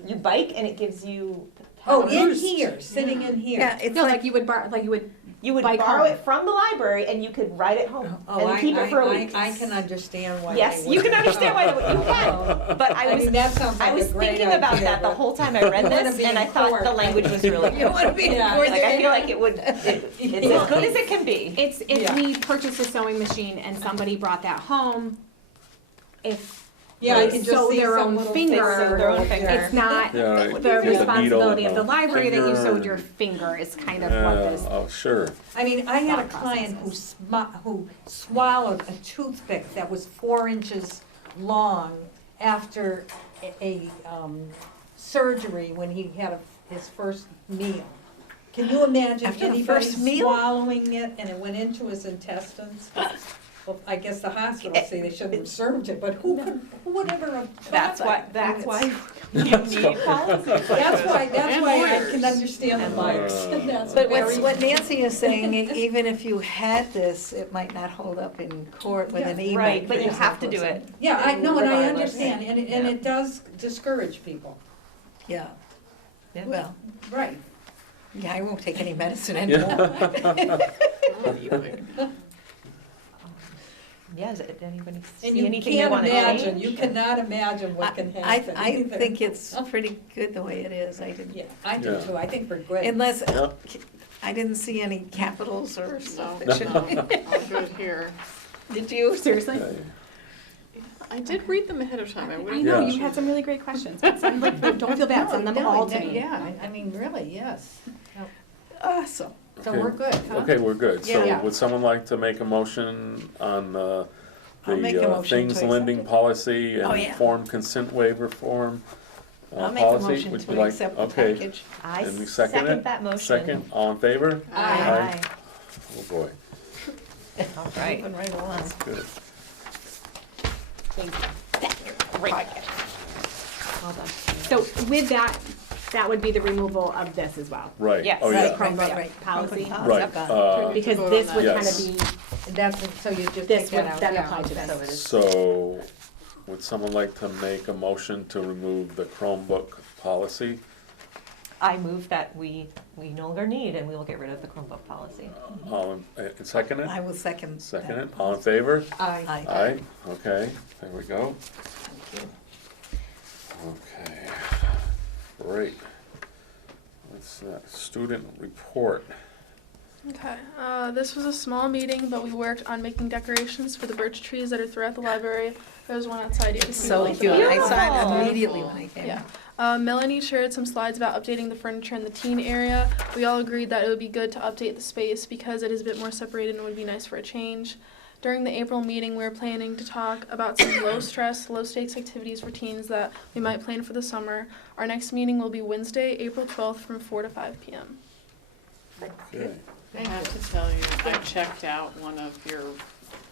You bike and it gives you. oh, power. in here, sitting in here. Yeah, it's No, like, like you would You would bike borrow home. it from the library and you could ride it home Oh, and I, keep it for a I, week. I can understand why. Yes, they you would. can understand why they would. You can. But I mean, that sounds like I was a great thinking about idea, that the but- whole time I read You wanna this, be and I in thought court. the language was really you good. want to be Yeah. Like I feel like it's as good as it can be. It's if Yeah. we purchased a sewing machine and somebody brought that home, if Yeah, I they can just sew see their some own little finger, things Sew their own finger. it's not Yeah, right. the With a responsibility needle of the and a library that you finger sewed and- your finger is kind of what Yeah, this. oh, sure. I mean, I had a Thought client processes. who swallowed a toothpick that was 4 inches long after a surgery when he had his first meal. Can you imagine After the anybody first meal? swallowing it and it went into his intestines? Well, I guess the hospital say they shouldn't have served it, but who would ever have thought that? That's why you need policies. That's why And I lawyers. can understand the virus. That's but very- what Nancy is saying, even if you had this, it might not hold up in court with an e-bike. Right, but for you have to do example, or it. something. Yeah, I know, and I Regardless. understand, and Yeah. it does discourage people. Yeah, Yeah. well, Right. yeah, I won't take any medicine anymore. Yeah, does anybody And see you anything they can't want to imagine, change? you cannot imagine what can happen. I either. think it's pretty good the way it is, I didn't, Yeah, I do Yeah. too, I think we're good. unless, Yep. I didn't see any capitals or no, stuff no, that should, all good here. did you? Seriously? Okay. I did read them ahead of time, I I wouldn't. know, Yeah. you had some really great questions. But send, like, don't feel bad, send them No, all no, to me. Yeah, I mean, really, yes. Awesome. So Okay. we're good, huh? Okay, we're good. So Yeah. would someone like to make a motion on I'll make a the motion things to lending accept it. policy Oh, and yeah. form consent waiver form I'll make a policy? motion Would you to like- accept the okay. package. I And we second it? that motion. Second, all in favor? Aye. Oh, boy, All right. Moving right along. good. Thank you. Great. Well done. So with that, that would be the removal of this as well. Right, Yes. oh, Right, yeah, Chromebook policy. right. Because vote this on would that. kind of Yes. be, That's, so you just this take would that out, then yeah. apply to So it this. is. So, would someone like to make a motion to remove the Chromebook policy. I move that we no longer need, and we will get rid of the Chromebook policy. All in, second it? I will second. Second that. it, all in favor? Aye. Aye. Aye, okay, there we go. Thank you. Okay, great. What's that, student report? Okay, this was a small meeting, but we worked on making decorations for the birch trees that are throughout the library. There's one outside, you can see. So both of cute. them. I saw it Beautiful. immediately when I came. Yeah. Melanie shared some slides about updating the furniture in the teen area. We all agreed that it would be good to update the space because it is a bit more separated and would be nice for a change. During the April meeting, we were planning to talk about some low-stress, low-stakes activities for teens that we might plan for the summer. Our next meeting will be Wednesday, April 12th from 4 to 5 p.m. Okay. I have to tell you, I checked out one of your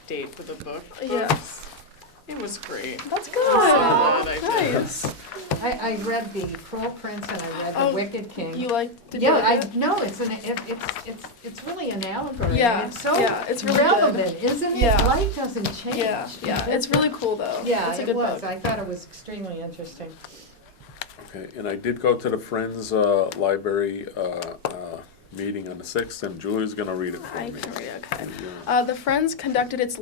date for the book. Yeah. books. It was great. That's good. glad I did. Nice. I read the Pearl Prince and I read the Oh, Wicked King. You like to do Yeah, it? no, it's really an allegory. Yeah, It's so yeah, it's really relevant, good. isn't it? Yeah. Life doesn't change. Yeah, yeah, it's really cool though. Yeah, It's a it good was. book. I thought it was extremely interesting. Okay, and I did go to the Friends Library meeting on the 6th, and Julie's gonna read it for I me. can read it, okay. Yeah. The Friends conducted its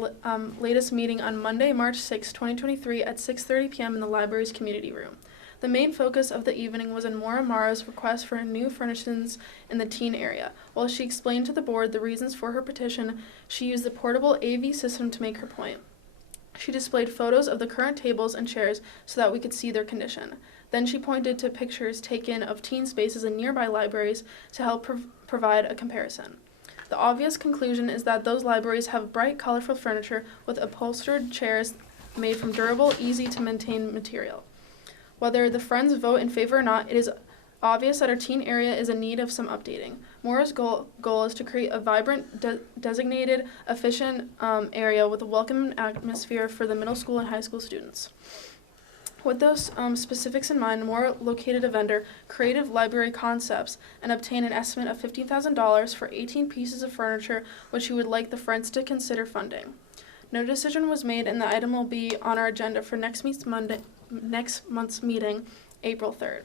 latest meeting on Monday, March 6, 2023 at 6:30 p.m. in the library's community room. The main focus of the evening was on Maura Mara's request for new furnishings in the teen area. While she explained to the board the reasons for her petition, she used the portable AV system to make her point. She displayed photos of the current tables and chairs so that we could see their condition. Then she pointed to pictures taken of teen spaces in nearby libraries to help provide a comparison. The obvious conclusion is that those libraries have bright, colorful furniture with upholstered chairs made from durable, easy-to-maintain material. Whether the Friends vote in favor or not, it is obvious that our teen area is in need of some updating. Maura's goal is to create a vibrant, designated, efficient area with a welcoming atmosphere for the middle school and high school students. With those specifics in mind, Maura located a vendor, Creative Library Concepts, and obtained an estimate of $15,000 for 18 pieces of furniture, which he would like the Friends to consider funding. No decision was made, and the item will be on our agenda for next month's meeting, April 3rd.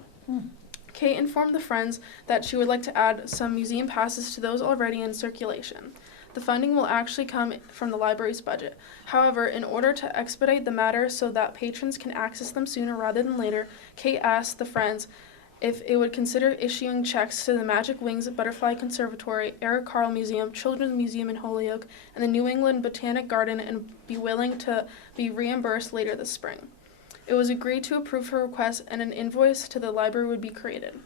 Kate informed the Friends that she would like to add some museum passes to those already in circulation. The funding will actually come from the library's budget. However, in order to expedite the matter so that patrons can access them sooner rather than later, Kate asked the Friends if it would consider issuing checks to the Magic Wings Butterfly Conservatory, Eric Carle Museum, Children's Museum in Holyoke, and the New England Botanic Garden, and be willing to be reimbursed later this spring. It was agreed to approve her request, and an invoice to the library would be created.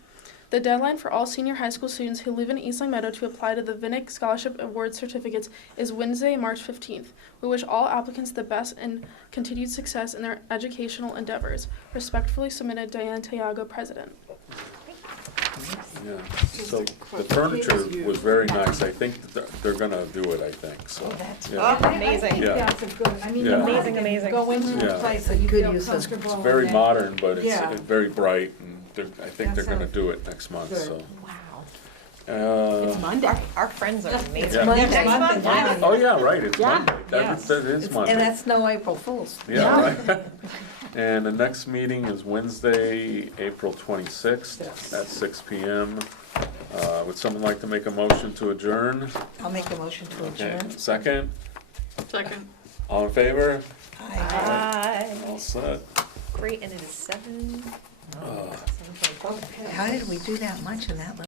The deadline for all senior high school students who live in East Long Meadow to apply to the Vinnick Scholarship Award certificates is Wednesday, March 15th. We wish all applicants the best and continued success in their educational endeavors. Respectfully submitted, Diane Tiago, President. Yeah, so the furniture was very nice. I think that they're gonna do it, I think, so. Oh, that's Yeah. Amazing. I think Yeah. that's a good, I mean, Yeah. you want Amazing, to amazing. go into Yeah. a place that you Good feel use of- comfortable. It's very and- modern, but Yeah. it's very bright, and I think That they're gonna sounds do it next month, good. so. Wow. Monday. Our friends are amazing. Yeah. Monday. Next month, yeah. Oh, yeah, right, it's Yeah. Monday. Yes. That is And Monday. that's no April Fool's. Yeah, right. And the next meeting is Wednesday, April 26th Yes. at 6 PM. Would someone like to make a motion to adjourn? I'll make a motion to Okay, adjourn. second? Second. All in favor? Aye. All set? Great, and it is 7. Uh, How did we do that much in that little?